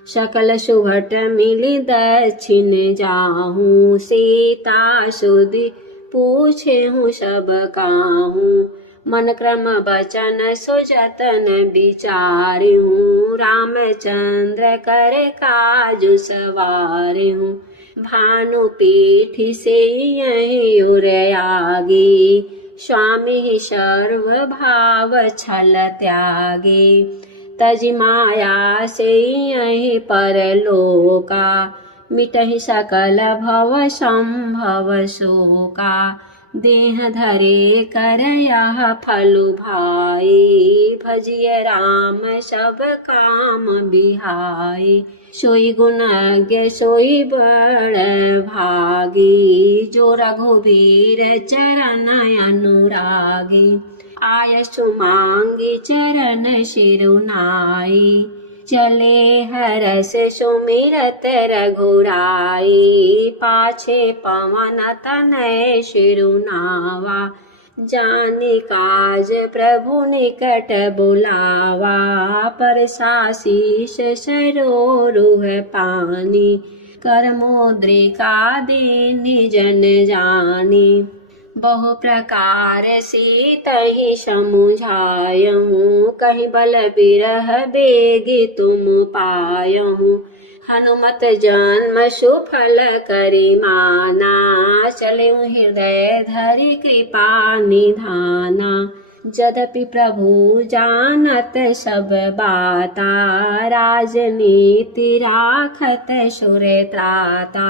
सकल सुभट मिली दक्षिण जाहूँ, सीता सुधि पूछे हूँ सब काहूँ। मन क्रम बचन सो जतन विचारी हूँ, रामचंद्र कर काजु सवारी हूँ। भानु पीठ से यही उर आगी, स्वामी सर्व भाव छल त्यागी। तज माया से यही परलोका, मिटहि सकल भव संभव शोका। देह धरे कर यह फलु भाई, भजिय राम सब काम बिहाई। सोई गुणज्ञ सोई बड़ भागी, जो रघुवीर चरण अनुरागी। आय सुमांगी चरण शिरुनाई, चले हरस सुमिरत रघुराई। पाछे पवन तनय शिरुनावा, जानि काज प्रभु निकट बुलावा। परसाशीष सरोरुह पानी, कर मुद्रिका दीनि जन जानी। बहु प्रकार सीतहि समुझायहूँ, कहीं बल बिरह बेगी तुम पायहूँ। हनुमत जन्म सुफल करि माना, चलेऊ हृदय धरि कृपा निधाना। यद्यपि प्रभु जानत सब बाता, राजनीति राखत सुर त्राता।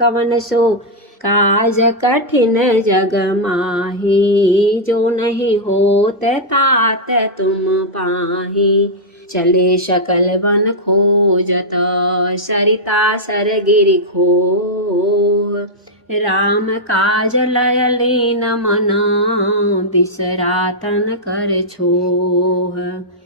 कवन सो काज कठिन जग माही, जो नहीं होत तात तुम पाही। चले सकल वन खोजत, सरिता सर गिरि खोह। राम काज लय लीन मन, बिसरातन कर छोह।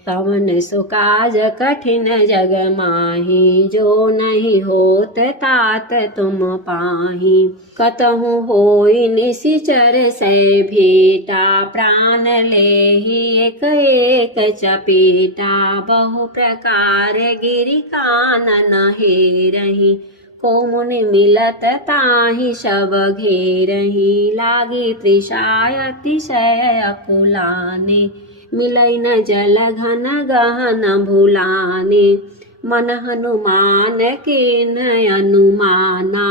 कवन सो काज कठिन जग माही, जो नहीं होत तात तुम पाही। कतहु होई निशिचर से भेटा, प्राण लेहि एक एक चपेटा। बहु प्रकार गिरि कानन हेरहि, को मुनि मिलत ताहि सब घेरहि। लागी तृषा अतिशय अकुलाने, मिलै न जल घन गहन भुलाने। मन हनुमान के अनुमाना,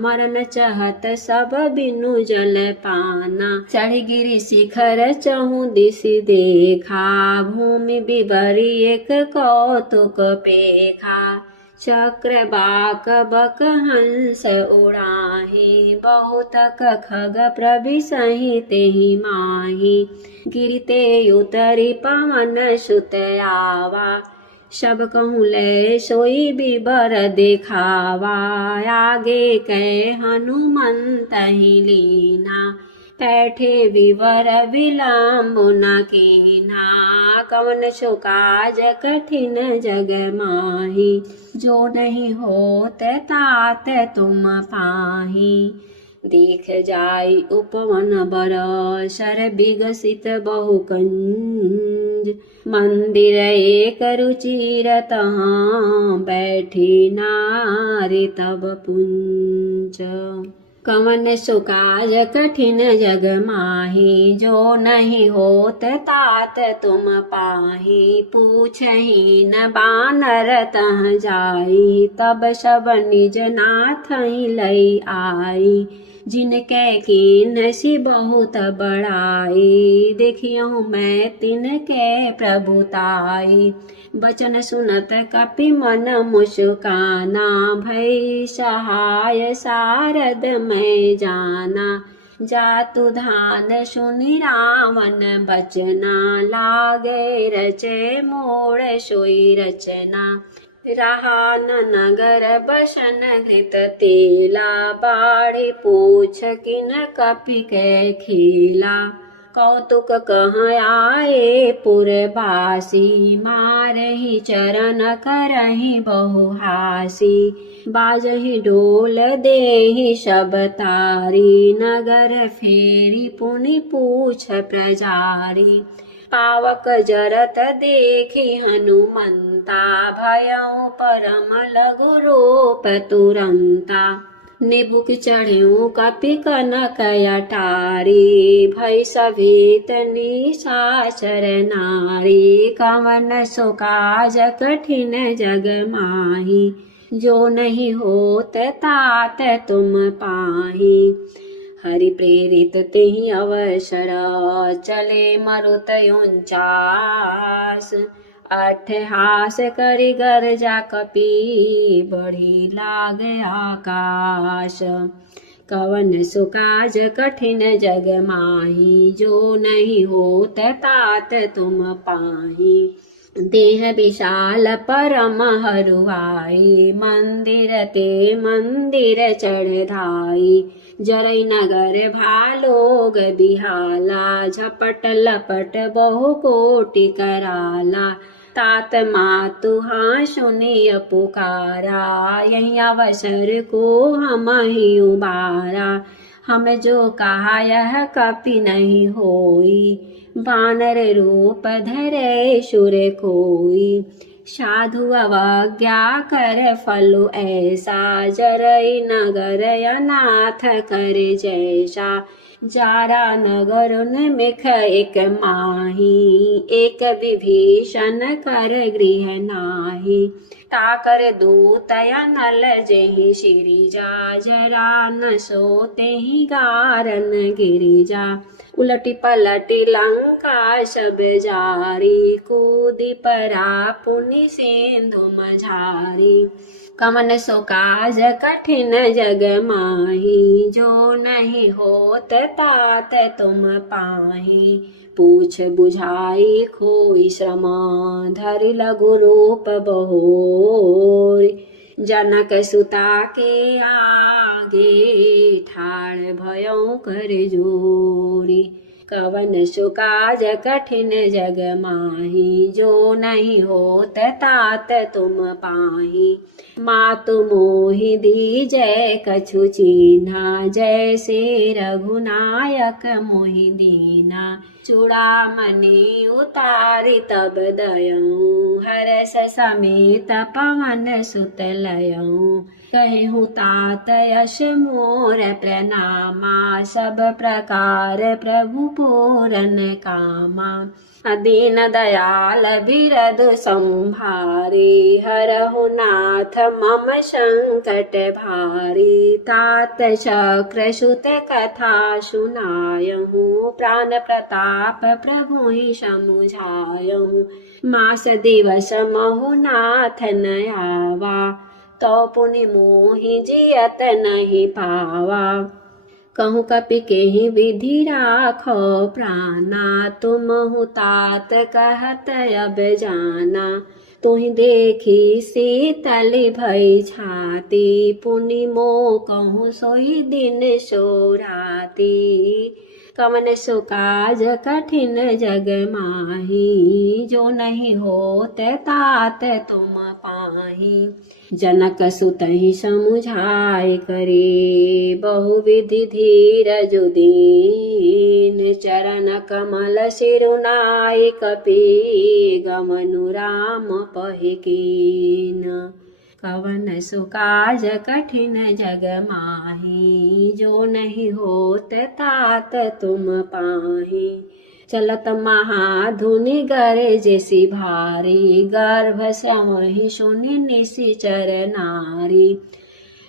मरन चहत सब बिनु जल पाना। चढ़ गिरि शिखर चहु दिस देखा, भूमि बिबरी एक कौतुक पेखा। चक्र बाक बक हंस उड़ाहि, बहुतक खग प्रविशहि तेहि माहि। गिरते उतरि पवन सुत आवा, सब कहूँ ले सोई बिबर देखावा। आगे कै हनुमंत ही लीना, बैठे विवर विलम्ब न कीन्हा। कवन सो काज कठिन जग माही, जो नहीं होत तात तुम पाही। देख जाई उपवन बरसर, विकसित बहुकंज। मंदिर एक रुचिर तहाँ, बैठी नारी तब पुंज। कवन सो काज कठिन जग माही, जो नहीं होत तात तुम पाही। पूछहि न बानर तह जाई, तब सब निज नाथहि लई आई। जिनके कीन्ह बहुत बड़ाई, देखियहु मैं तिनके प्रभुताई। बचन सुनत कपि मन मुस्काना, भई सहाय सारद मैं जाना। जातु धान सुनि रावण बचना, लागे रचे मोड़ सोई रचना। रहा न नगर बसन घृत तेला, बाढ़ि पूछ किन कपि कै खेला। कौतुक कहाँ आए पुरवासी, मारहि चरण करहि बहुहासी। बाजहि ढोल देहि सब तारी, नगर फेरी पुनि पूछ प्रजारी। पावक जरत देखि हनुमंता, भयउ परम लघु रूप तुरंता। निबुक चढ़ियु कपि कनक अटारी, भई सभीत निशाचर नारी। कवन सो काज कठिन जग माही, जो नहीं होत तात तुम पाही। हरि प्रेरित तेहि अवसर, चले मरुत 49। अट्ठहास करि गरजा कपि, बढ़ी लागे आकाश। कवन सो काज कठिन जग माही, जो नहीं होत तात तुम पाही। देह विशाल परम हरुआई, मंदिर ते मंदिर चढ़धाई। जरै नगर भालोग बिहाला, झपट लपट बहु कोटि कराला। तात मातु हाँ सुनिय पुकारा, यही अवसर को हम ही उबारा। हम जो कहा यह कपि नहीं होई, बानर रूप धरे सुर कोई। साधु अवज्ञा कर फलु ऐसा, जरै नगर अनाथ कर जैसा। जारा नगर निमिख एक माही, एक विभीषण कर गृह नाही। ताकर दूत नल जेहि शिरिजा, जरा न सो तेहि गारन गिरिजा। उलटी पलटी लंका सब जारी, कूदि परा पुनि सिंधु मझारी। कवन सो काज कठिन जग माही, जो नहीं होत तात तुम पाही। पूछ बुझाई खोई श्रम, धरि लघु रूप बहोरी। जनक सुता के आगे ठाड़ भयौ कर जोड़ी। कवन सो काज कठिन जग माही, जो नहीं होत तात तुम पाही। मातु मोहि दीजै कछु चीन्हा, जैसे रघुनायक मोहि दीना। चूड़ामणि उतारि तब दयौं, हरष समेत पवन सुत लयौं। कहिहु तात यश मोर प्रणामा, सब प्रकार प्रभु पूरन कामा। दीन दयाल बिरधु संभारे, हरहु नाथ मम संकट भारी। तात शक्र सुत कथा सुनायहु, प्राण प्रताप प्रभु ही समुझायहु। मास दिवस महु नाथ न आवा, तो पुनि मोहि जियत नहीं पावा। कहूँ कपि केहि विधि राखो प्राणा, तुमहु तात कहत अब जाना। तुहि देखी शीतल भई छाती, पुनि मोह कहूँ सोई दिन सो राती। कवन सो काज कठिन जग माही, जो नहीं होत तात तुम पाही। जनक सुतहि समुझाय करे, बहुविधि धीरज दीन। चरण कमल सिरुनाय कपि, गमनु राम पहि कीन। कवन सो काज कठिन जग माही, जो नहीं होत तात तुम पाही। चलत महाधुनि गरजेसी भारी, गर्भ श्यामहि सुनि निशिचर नारी।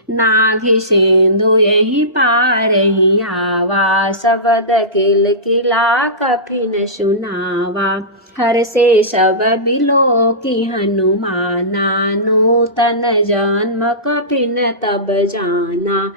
नाघि सिंधु यही पारहि आवा, शबद किल किला कफिन सुनावा। हर से सब बिलो की हनुमाना, नूतन जन्म कफिन तब जाना।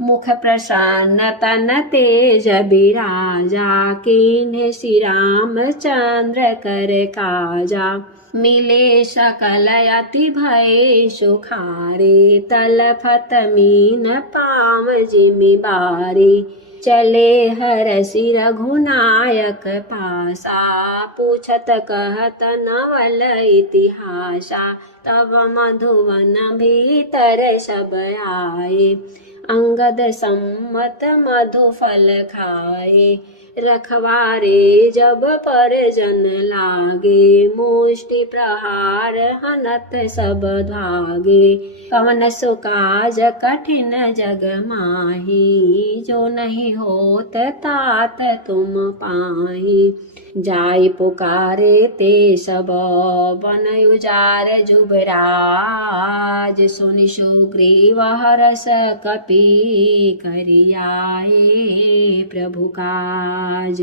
मुख प्रसन्न तन तेज बिराजा, कीन्हे श्री रामचंद्र कर काजा। मिले सकल अति भय सुखारे, तलफत मीन पाव जिमि बारी। चले हरषि रघुनायक पासा, पूछत कहत नवल इतिहासा। तब मधुवन भीतर सब आए, अंगद सम्मत मधु फल खाए। रखवारे जब पर जन लागे, मुष्टि प्रहार हनत सब धागे। कवन सो काज कठिन जग माही, जो नहीं होत तात तुम पाही। जाय पुकारे ते सब बन उजार जुबराज, सुनि सुग्रीव हरष कपि करियाए प्रभु काज।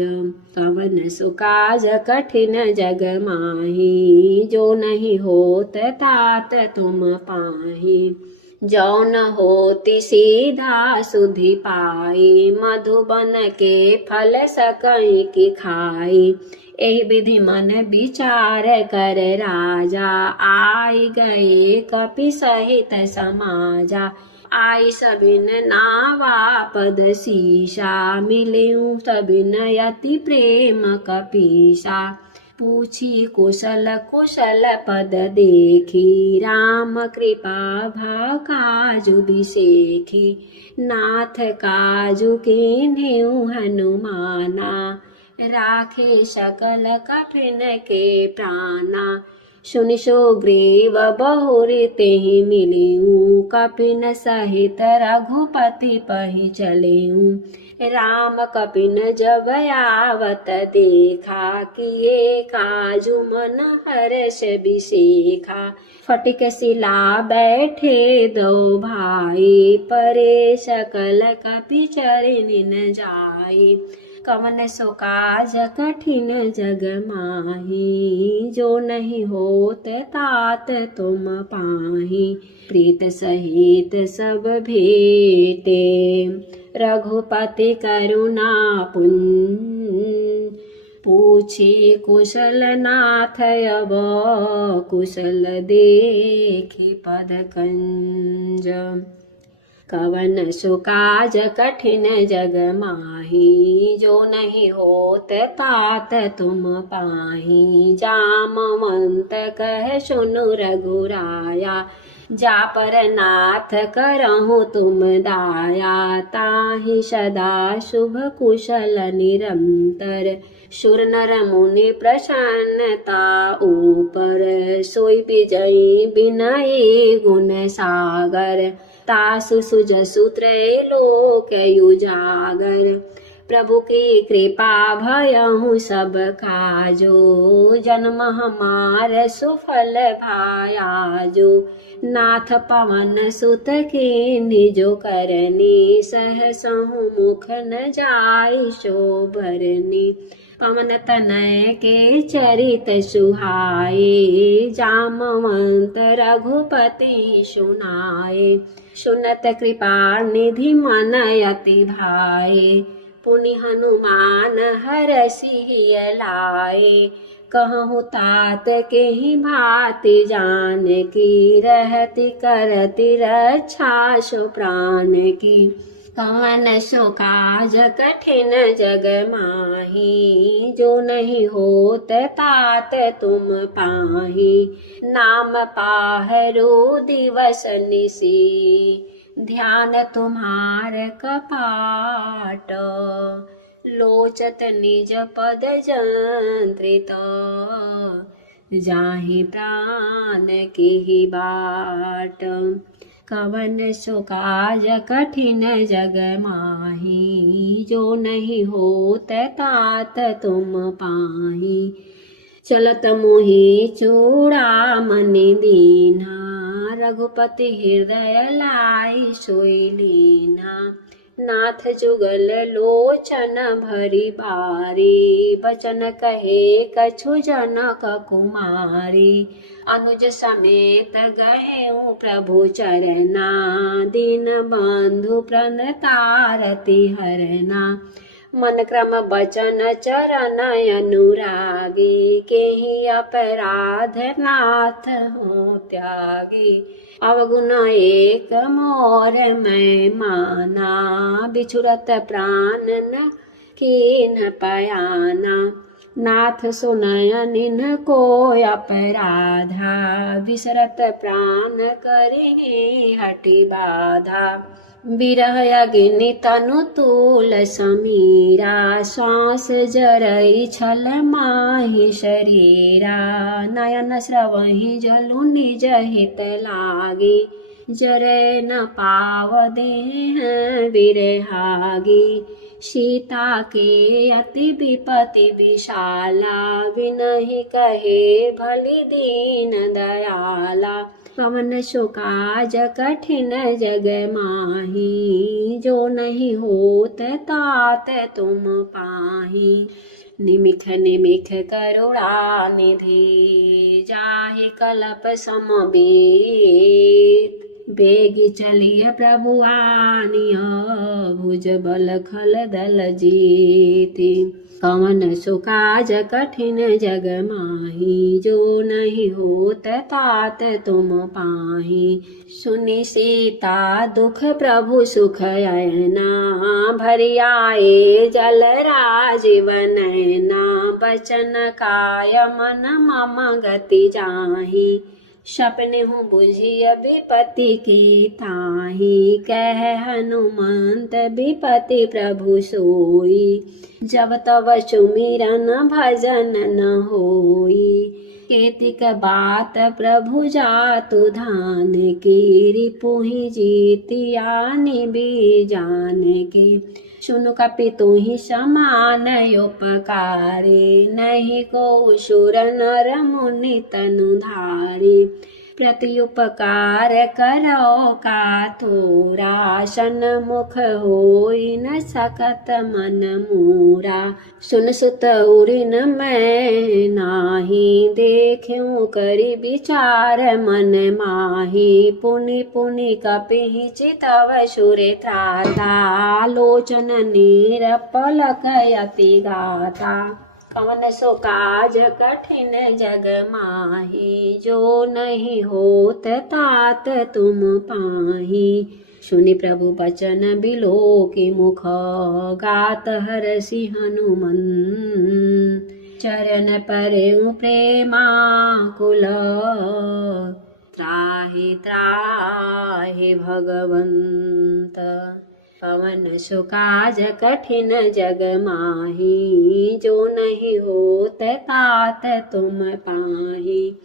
कवन सो काज कठिन जग माही, जो नहीं होत तात तुम पाही। जौन होती सीधा सुधि पाई, मधुबन के फल सकई की खाई। एहि विधि मन विचार कर राजा, आई गए कपि सहित समाजा। आई सबिन नावा पद शीशा, मिलेऊ सबिन यति प्रेम कपीसा। पूछी कुशल कुशल पद देखी, राम कृपा भाव काजु बिसेखी। नाथ काजु कीन्हेउ हनुमाना, राखे सकल कठिन के प्राणा। सुनि सुग्रीव बहुरि तेहि मिलिऊ, कपिन सहित रघुपति पहि चलेऊ। राम कपिन जब आवत देखा, किए काजु मन हर्ष बिसेखा। फटिक शिला बैठे दो भाई, परे सकल कपि चरनिन जाई। कवन सो काज कठिन जग माही, जो नहीं होत तात तुम पाही। प्रीत सहित सब भेटे, रघुपति करुणा पुन। पूछे कुशल नाथ अब कुशल देखी पद कंज। कवन सो काज कठिन जग माही जो नहीं होत तात तुम पाही। जामवंत कह सुनु रघुराया जा पर नाथ करहु तुम दाया। ताहि सदा शुभ कुशल निरंतर सुर नर मुनि प्रसन्नता ऊपर। सोई विजयी विनयी गुण सागर तासु सुजसु त्रैलोक उजागर। प्रभु की कृपा भयहु सब काजो जन्म हमार सुफल भायाजो। नाथ पवन सुत के निजो करनी सहसहु मुख न जाय शोभरनी। पवन तनय के चरित सुहाए जामवंत रघुपति सुनाए। सुनत कृपा निधि मन अति भाए पुनि हनुमान हरषि लाए। कहूँ तात के ही भांति जान की रहति करति रक्षा सो प्राण की। कवन सो काज कठिन जग माही जो नहीं होत तात तुम पाही। नाम पाहरो दिवस निसी ध्यान तुम्हार कपाट। लोचत निज पद जंत्रित जाहि प्राण की बाट। कवन सो काज कठिन जग माही जो नहीं होत तात तुम पाही। चलत मोहि चूड़ामणि दीन्हा रघुपति हृदय लाई सोई लीन्हा। नाथ जुगल लोचन भरी बारी बचन कहे कछु जनक कुमारी। अनुज समेत गए प्रभु चरना दीन बंधु प्रणतारति हरना। मन क्रम बचन चरण अनुरागी केहि अपराध नाथ हो त्यागी। अवगुण एक मोर मैं माना बिछुरत प्राण न कीन पयाना। नाथ सुनय निन को अपराधा बिसरत प्राण करे हटि बाधा। बिरह अग्नि तनु तूल समीरा श्वास जरई छल माहि शरीरा। नयन स्रवहि जलु निज हित लागी जरे न पाव देह विरहागी। सीता के अति विपति विशाला विनहि कहे भली दीन दयाला। पवन सो काज कठिन जग माही जो नहीं होत तात तुम पाही। निमिख निमिख करुणा निधि जाहि कल्प समवेत। बेगी चलिय प्रभु आनिय भुज बल खल दल जीति। कवन सो काज कठिन जग माही जो नहीं होत तात तुम पाही। सुनि सीता दुख प्रभु सुख अयना भरि आए जल राजीव नयना। बचन काय मन मम गति जाहि सपने हूँ बुझिय विपति की ताही। कह हनुमंत विपति प्रभु सोई जब तब सुमिरन भजन न होई। केतिक बात प्रभु जातु धान की रिपुहि जीतिया निबि जान की। सुनु कपि तुहि समान उपकारी नहीं को सुर नर मुनि तनु धारी। प्रति उपकार करो का तोरा सन्मुख होई न सकत मन मूरा। सुन सुत उरिन मैं नाही देखूं करि विचार मन माही। पुनि पुनि कपि चितव सुरे त्राता लोचन नीर पलक अति गाथा। कवन सो काज कठिन जग माही, जो नहीं होत तात तुम पाही। सुनि प्रभु बचन बिलो की मुख, गात हरसि हनुमन। चरण परउ प्रेमाकुल, त्राहि त्राहि भगवंत। पवन सो काज कठिन जग माही, जो नहीं होत तात तुम पाही।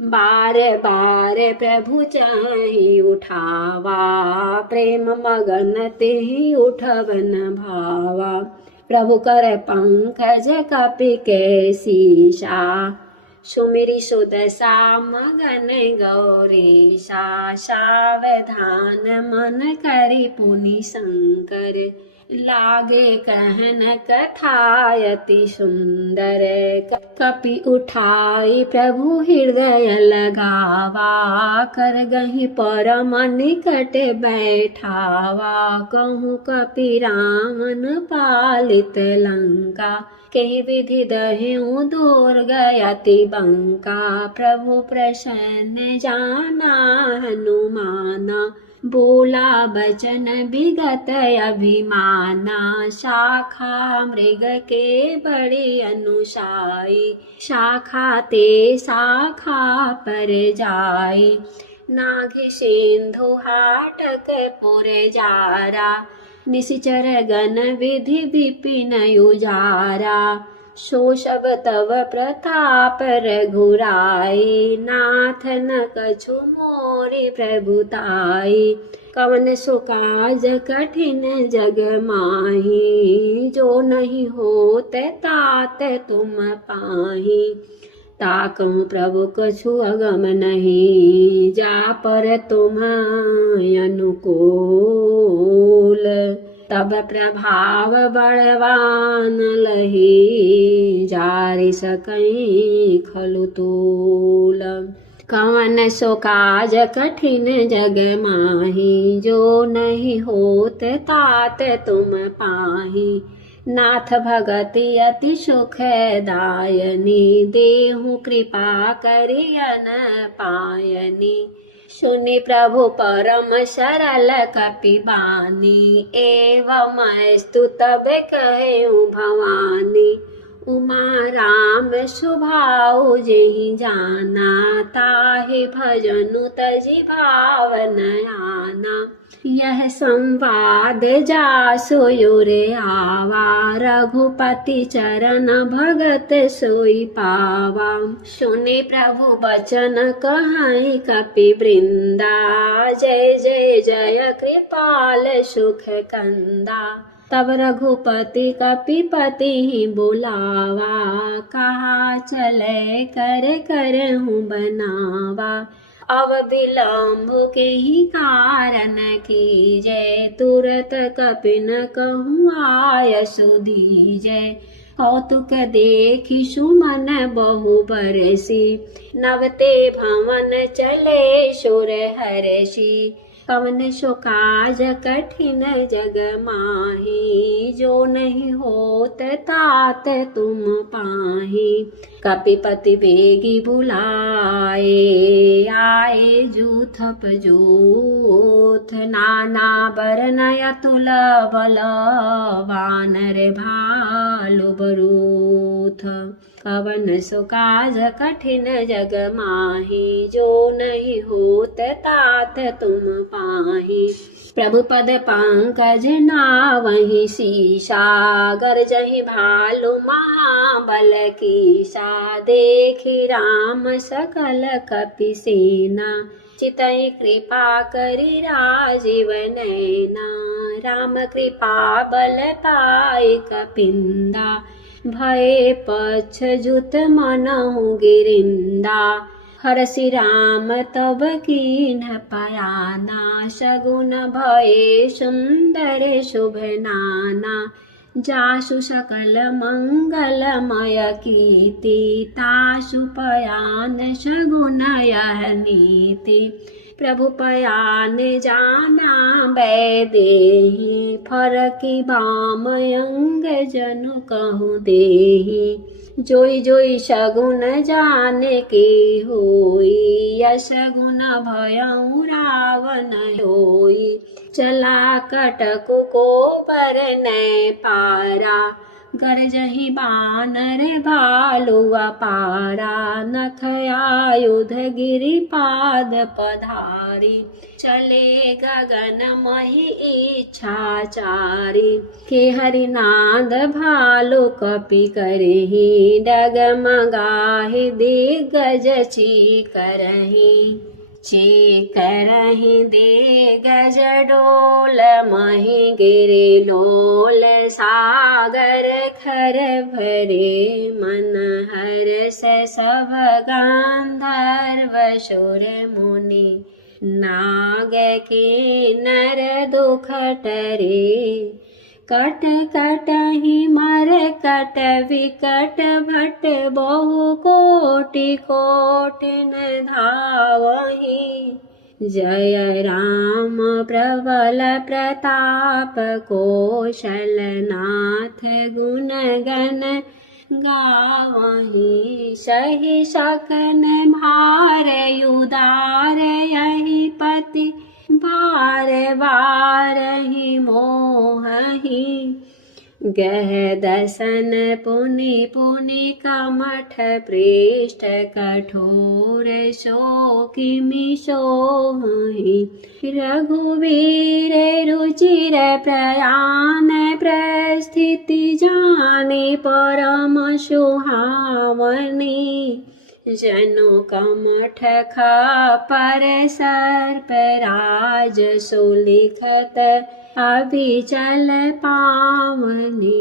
बार बार प्रभु चाहि उठावा, प्रेम मगन तेहि उठवन भावा। प्रभु कर पंकज कपि के सीसा, सुमिरि सुदशा मगन गौरीशा। सावधान मन करि पुनि शंकर, लागे कहन कथायति सुंदर। कपि उठाई प्रभु हृदय लगावा, कर गहि परम निकट बैठावा। कहूँ कपि रावण पालित लंका, कही विधि दहेउ दूर गयति बंका। प्रभु प्रसन्न जाना हनुमाना, बोला बचन विगत अभिमाना। शाखा मृग के बड़े अनुसाई, शाखा ते शाखा पर जाई। नाघि सिंधु हाटक पुर जारा, निशिचर गण विधि विपिन उजारा। सो सब तव प्रताप रघुराई, नाथ न कछु मोरि प्रभुताई। कवन सो काज कठिन जग माही, जो नहीं होत तात तुम पाही। ताकहु प्रभु कछु अगम नहीं, जा पर तुम अनुकूल। तब प्रभाव बड़वान लही, जारि सकई खलु तूल। कवन सो काज कठिन जग माही, जो नहीं होत तात तुम पाही। नाथ भगति अति सुख दायनी, देहु कृपा करियन पायनी। सुनि प्रभु परम सरल कपि बानी, एवं स्तु तब कहु भवानी। उमा राम स्वभाव जेहि जाना, ताहि भजनु तजि भावन आना। यह संवाद जासु युरे आवा, रघुपति चरण भगत सोई पावा। सुनि प्रभु बचन कहई कपि वृंदा, जय जय जय कृपाल सुख कंदा। तब रघुपति कपिपति बुलावा, कहा चले कर करहूँ बनावा। अब विलम्ब के ही कारण कीजय, तुरत कपि न कहूँ आयसु दीजय। कौतुक देखि सुमन बहु बरसी, नवते भवन चले सुर हरषि। कवन सो काज कठिन जग माही, जो नहीं होत तात तुम पाही। कपिपति बेगी बुलाए, आए जूथ जूथ। नाना बरन अतुल बल, वानर भालु बरूथ। कवन सो काज कठिन जग माही, जो नहीं होत तात तुम पाही। प्रभु पद पंकज नावहि सीसा, गरजहि भालु महाबल कीसा। देखि राम सकल कपि सेना, चितहि कृपा करि राजीव नैना। राम कृपा बल पाइ कपिंदा, भय पक्ष जुत मनहु गिरिंदा। हरषि राम तब कीन्ह पयाना, सगुन भये सुंदर शुभ नाना। जासु सकल मंगलमय कीर्ति, तासु पयान सगुन यह नीति। प्रभु पयान जाना बैदेहि फरकी बाम अंग जनु कहु देहि जोई जोई सगुन जाने के होई यश गुण भयउ रावण होई चला कटकु को बर नै पारा गरजहि बानर भालुआ पारा नख आयुध गिरिपाद पधारी चले गगन मही इच्छाचारी के हरिनाद भालु कपि करहि डगमगाहि दिग्गज चीकरहि दिग्गज डोल मही गिरि लोल सागर खर भरे मन हर्ष सभ गांधर्व सुर मुनि नाग किन्नर दुख टरे कट कटहि मर कट विकट भट बहु कोटि कोटिन धावहि जय राम प्रबल प्रताप कौशलनाथ गुण गण गावहि सहि सकन भार उदार यहि पति बार बारहि मोहहि गह दसन पुनि पुनि कमठ पृष्ठ कठोर शोकिमि सोहि रघुवीर रुचिर प्रयान प्रस्थिति जाने परम सुहावनी जनु कमठ खापर सर्प राज सुलिखत अभिचल पावनी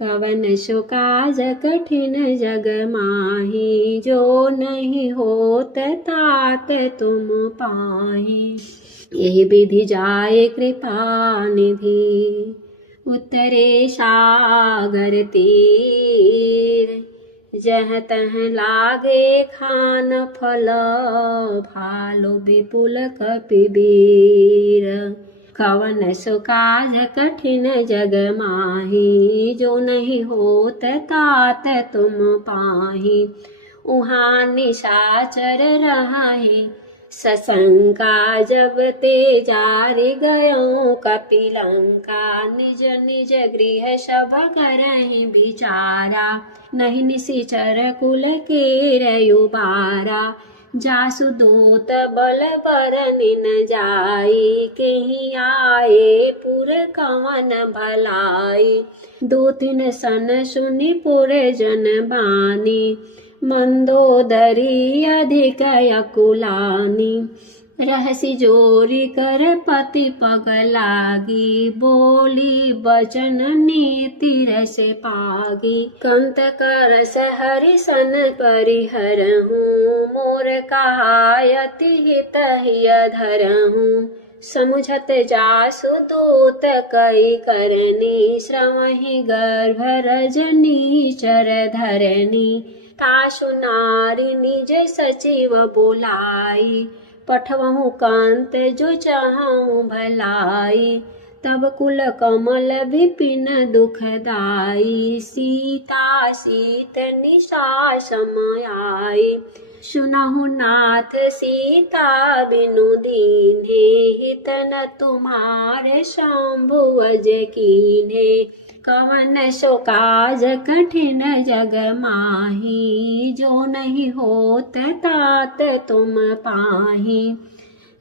पवन सुकाज कठिन जग माही जो नहीं होत तात तुम पाही यही विधि जाए कृपा निधि उतरे सागर तीर जह तह लागे खान फल भालु विपुल कपिबीर कवन सुकाज कठिन जग माही जो नहीं होत तात तुम पाही उहाँ निशाचर रहाहि सशंका जब ते जारि गयो कपिलंका निज निज गृह सभ करहि विचारा नहीं निशिचर कुल केरयु बारा जासु दूत बल बरनि न जाई केहि आए पुर कवन भलाई दो तीन सन सुनि पुर जन बानी मंदोदरी अधिक अकुलानी रहसी जोरी कर पति पग लागी बोली बचन नीति रस पागी कंत करस हरिसन परिहरहूँ मोर कहायति हित हिय धरहूँ समुझत जासु दूत कई करनी श्रवहि गर्भ रजनी चर धरनी तासु नारी निज सचिव बुलाई पठवहु कांत जो चाहूँ भलाई तब कुल कमल विपिन दुखदाई सीता सीत निशा समाई सुनहु नाथ सीता बिनु दीन्हे हित न तुम्हारे शंभु अज कीन्हे कवन सो काज कठिन जग माही जो नहीं होत तात तुम पाही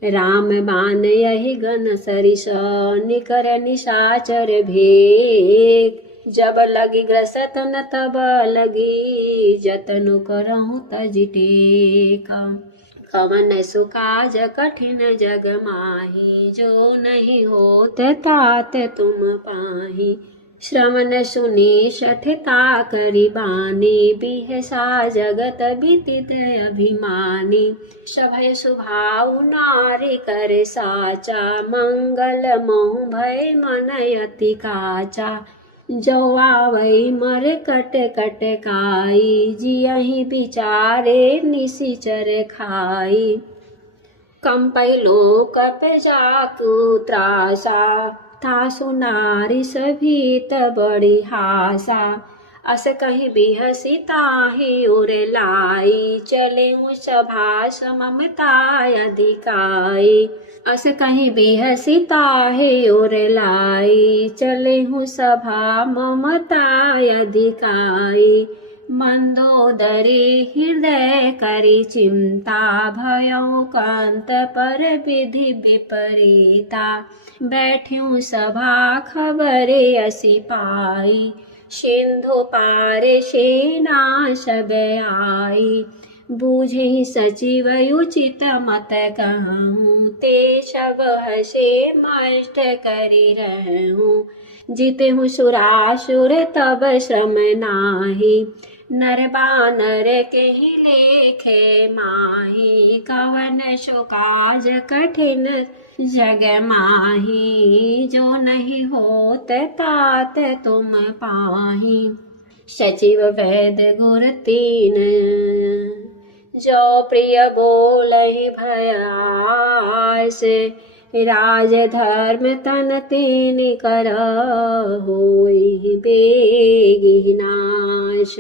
राम बान यही गन सरिस निकर निशाचर भेद जब लगी ग्रसत न तब लगी जतनु करहु तजिटेक कवन सुकाज कठिन जग माही जो नहीं होत तात तुम पाही श्रवण सुनी शठता करी बानी बिहसा जगत बिदित अभिमानी सभय सुभाव नारी कर साचा मंगल मोह भय मन अति काचा जो आवै मर कट कट काई जियहि बिचारे निशिचर खाई कंपै लोक पे जाकु त्रासा, तासु नारी सभीत बड़ी हासा। अस कहीं बिहसी ताहि उर लाई, चले सभा सममता अधिकाई। अस कहीं बिहसी ताहि उर लाई, चले सभा ममता अधिकाई। मंदोदरी हृदय करी चिंता, भयउ कांत पर विधि विपरीता। बैठ्यूं सभा खबरे असी पाई, सिंधु पार सेना सब आई। बूझे सचिव उचित मत कहूँ, ते सब हसे मष्ट करी रहूँ। जितहु सुरासुर तब श्रम नाही, नर बानर केहि लेखे माही। कवन सो काज कठिन जग माही, जो नहीं होत तात तुम पाही। सचिव वैद्य गुर तीन, जो प्रिय बोलहि भयास। राज धर्म तन तीन कर, होई बेगी नाश।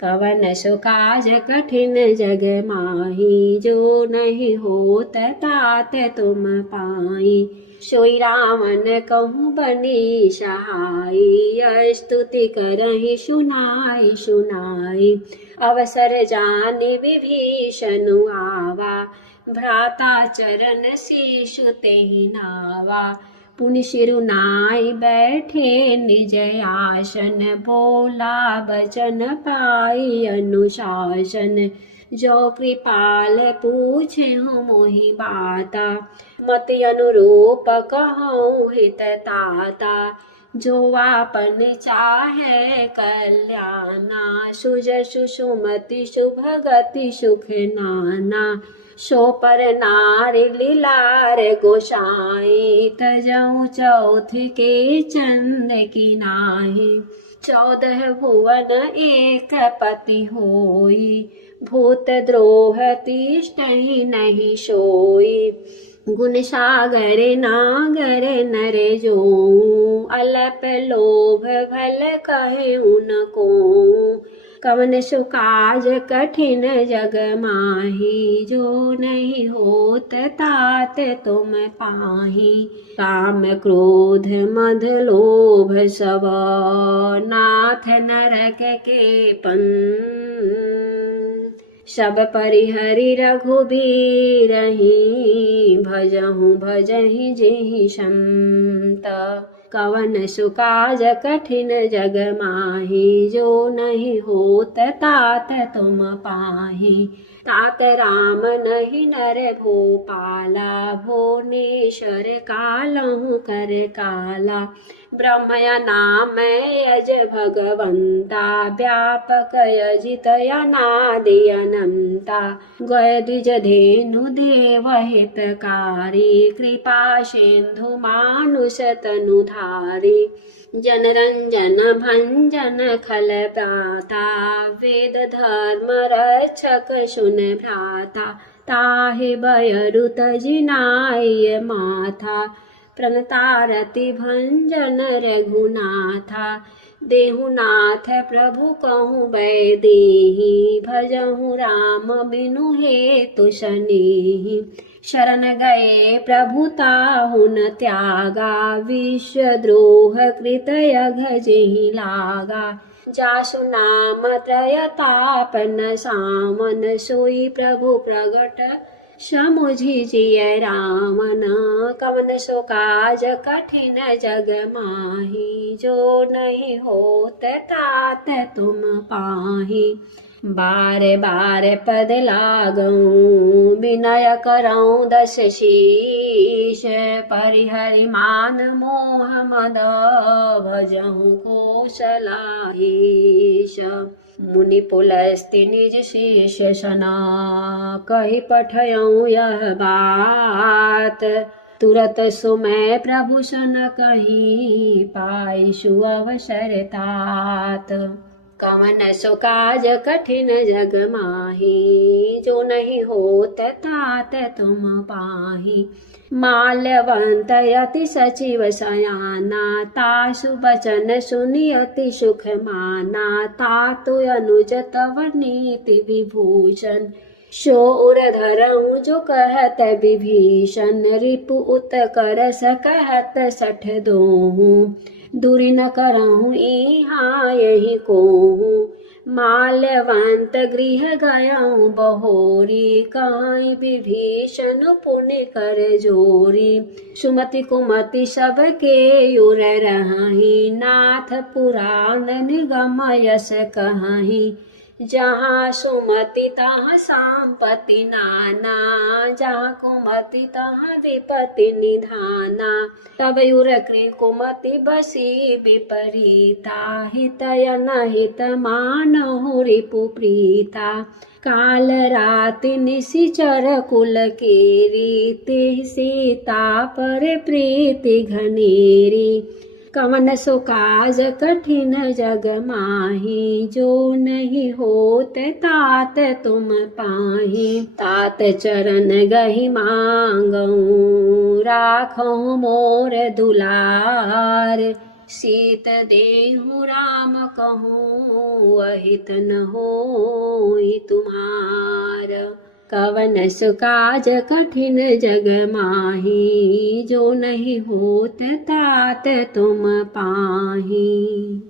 कवन सो काज कठिन जग माही, जो नहीं होत तात तुम पाई। सोई रावण कहूँ बनी सहाई, स्तुति करहि सुनाई सुनाई। अवसर जानि विभीषण आवा, भ्राता चरण शीशु तेहि नावा। पुनि सिरुनाई बैठे निज आसन, बोला बचन पाई अनुशासन। जो कृपाल पूछेहु मोहि बाता, मति अनुरूप कहूँ हित ताता। जो आपन चाहे कल्याणा, सुजसु सुमति शुभगति सुख नाना। सो पर नारी लीलार गोसाई, तजऊ चौथ के चंद की नाही। 14 भुवन एक पति होई, भूत द्रोह तिष्ठहि नहीं सोई। गुण सागर नागर नर जोऊ, अलप लोभ भल कहे उनको। कवन सो काज कठिन जग माही, जो नहीं होत तात तुम पाही। काम क्रोध मद लोभ सब, नाथ नरक के पंथ। सब परिहरि रघुबीरहि, भजहु भजहि जेहि संत। कवन सो काज कठिन जग माही, जो नहीं होत तात तुम पाही। तात राम नहीं नर भूपाला, भुवनेश्वर कालहु कर काला। ब्रह्मया नाम यज भगवंता, व्यापक यजित अनादि अनंता। गय द्विज धेनु देव हितकारी, कृपा सिंधु मानुष तनुधारी। जन रंजन भंजन खल प्राता, वेद धर्म रक्षक सुन भ्राता। ताहि बयरु तजिनाय माथा, प्रणतारति भंजन रघुनाथा। देहुनाथ प्रभु कहूँ वैदेही, भजहु राम बिनु हेतु सनेही। शरण गए प्रभु ताहु न त्यागा, विश्वद्रोह कृत यघ जेहि लागा। जासु नाम त्रयतापन सामन, सोई प्रभु प्रगट समुझि जिय रामन। कवन सो काज कठिन जग माही, जो नहीं होत तात तुम पाही। बार बार पद लागऊं, विनय करऊं दस शीश। परिहरि मान मोह मद, भजहु कौशलाधीश। मुनि पुलस्त्य निज शीश सना, कहि पठयऊं यह बात। तुरत सुमय प्रभु सन कहीं, पाई सुअवसर तात। कवन सो काज कठिन जग माही, जो नहीं होत तात तुम पाही। माल्यवंत यति सचिव सयाना तासु बचन सुनि अति सुख माना। तातु अनुज तव नीति विभूषण सो उर धरऊँ जो कहत विभीषण। रिपु उत कर सकहत सठ दोहूँ दूरी न करहूँ इहाँ यही कोहूँ। माल्यवंत गृह गयऊँ बहोरी काई विभीषण पुण्य कर जोरी। सुमति कुमति सबके युर रही नाथ पुराण निगम यस कहीं। जहाँ सुमति तहाँ संपत्ति नाना जहाँ कुमति तहाँ विपत्ति निधाना। तब युर कुमति बसी विपरीता हितय नहित मानहु रिपु प्रीता। काल राति निशिचर कुल केरी ते सीता पर प्रीति घनेरी। कवन सो काज कठिन जग माही जो नहीं होत तात तुम पाही। तात चरण गहि मांगऊँ राखऊँ मोर दुलार। सीत देहु राम कहूँ अहित न होई तुम्हार। कवन सु काज कठिन जग माही जो नहीं होत तात तुम पाही।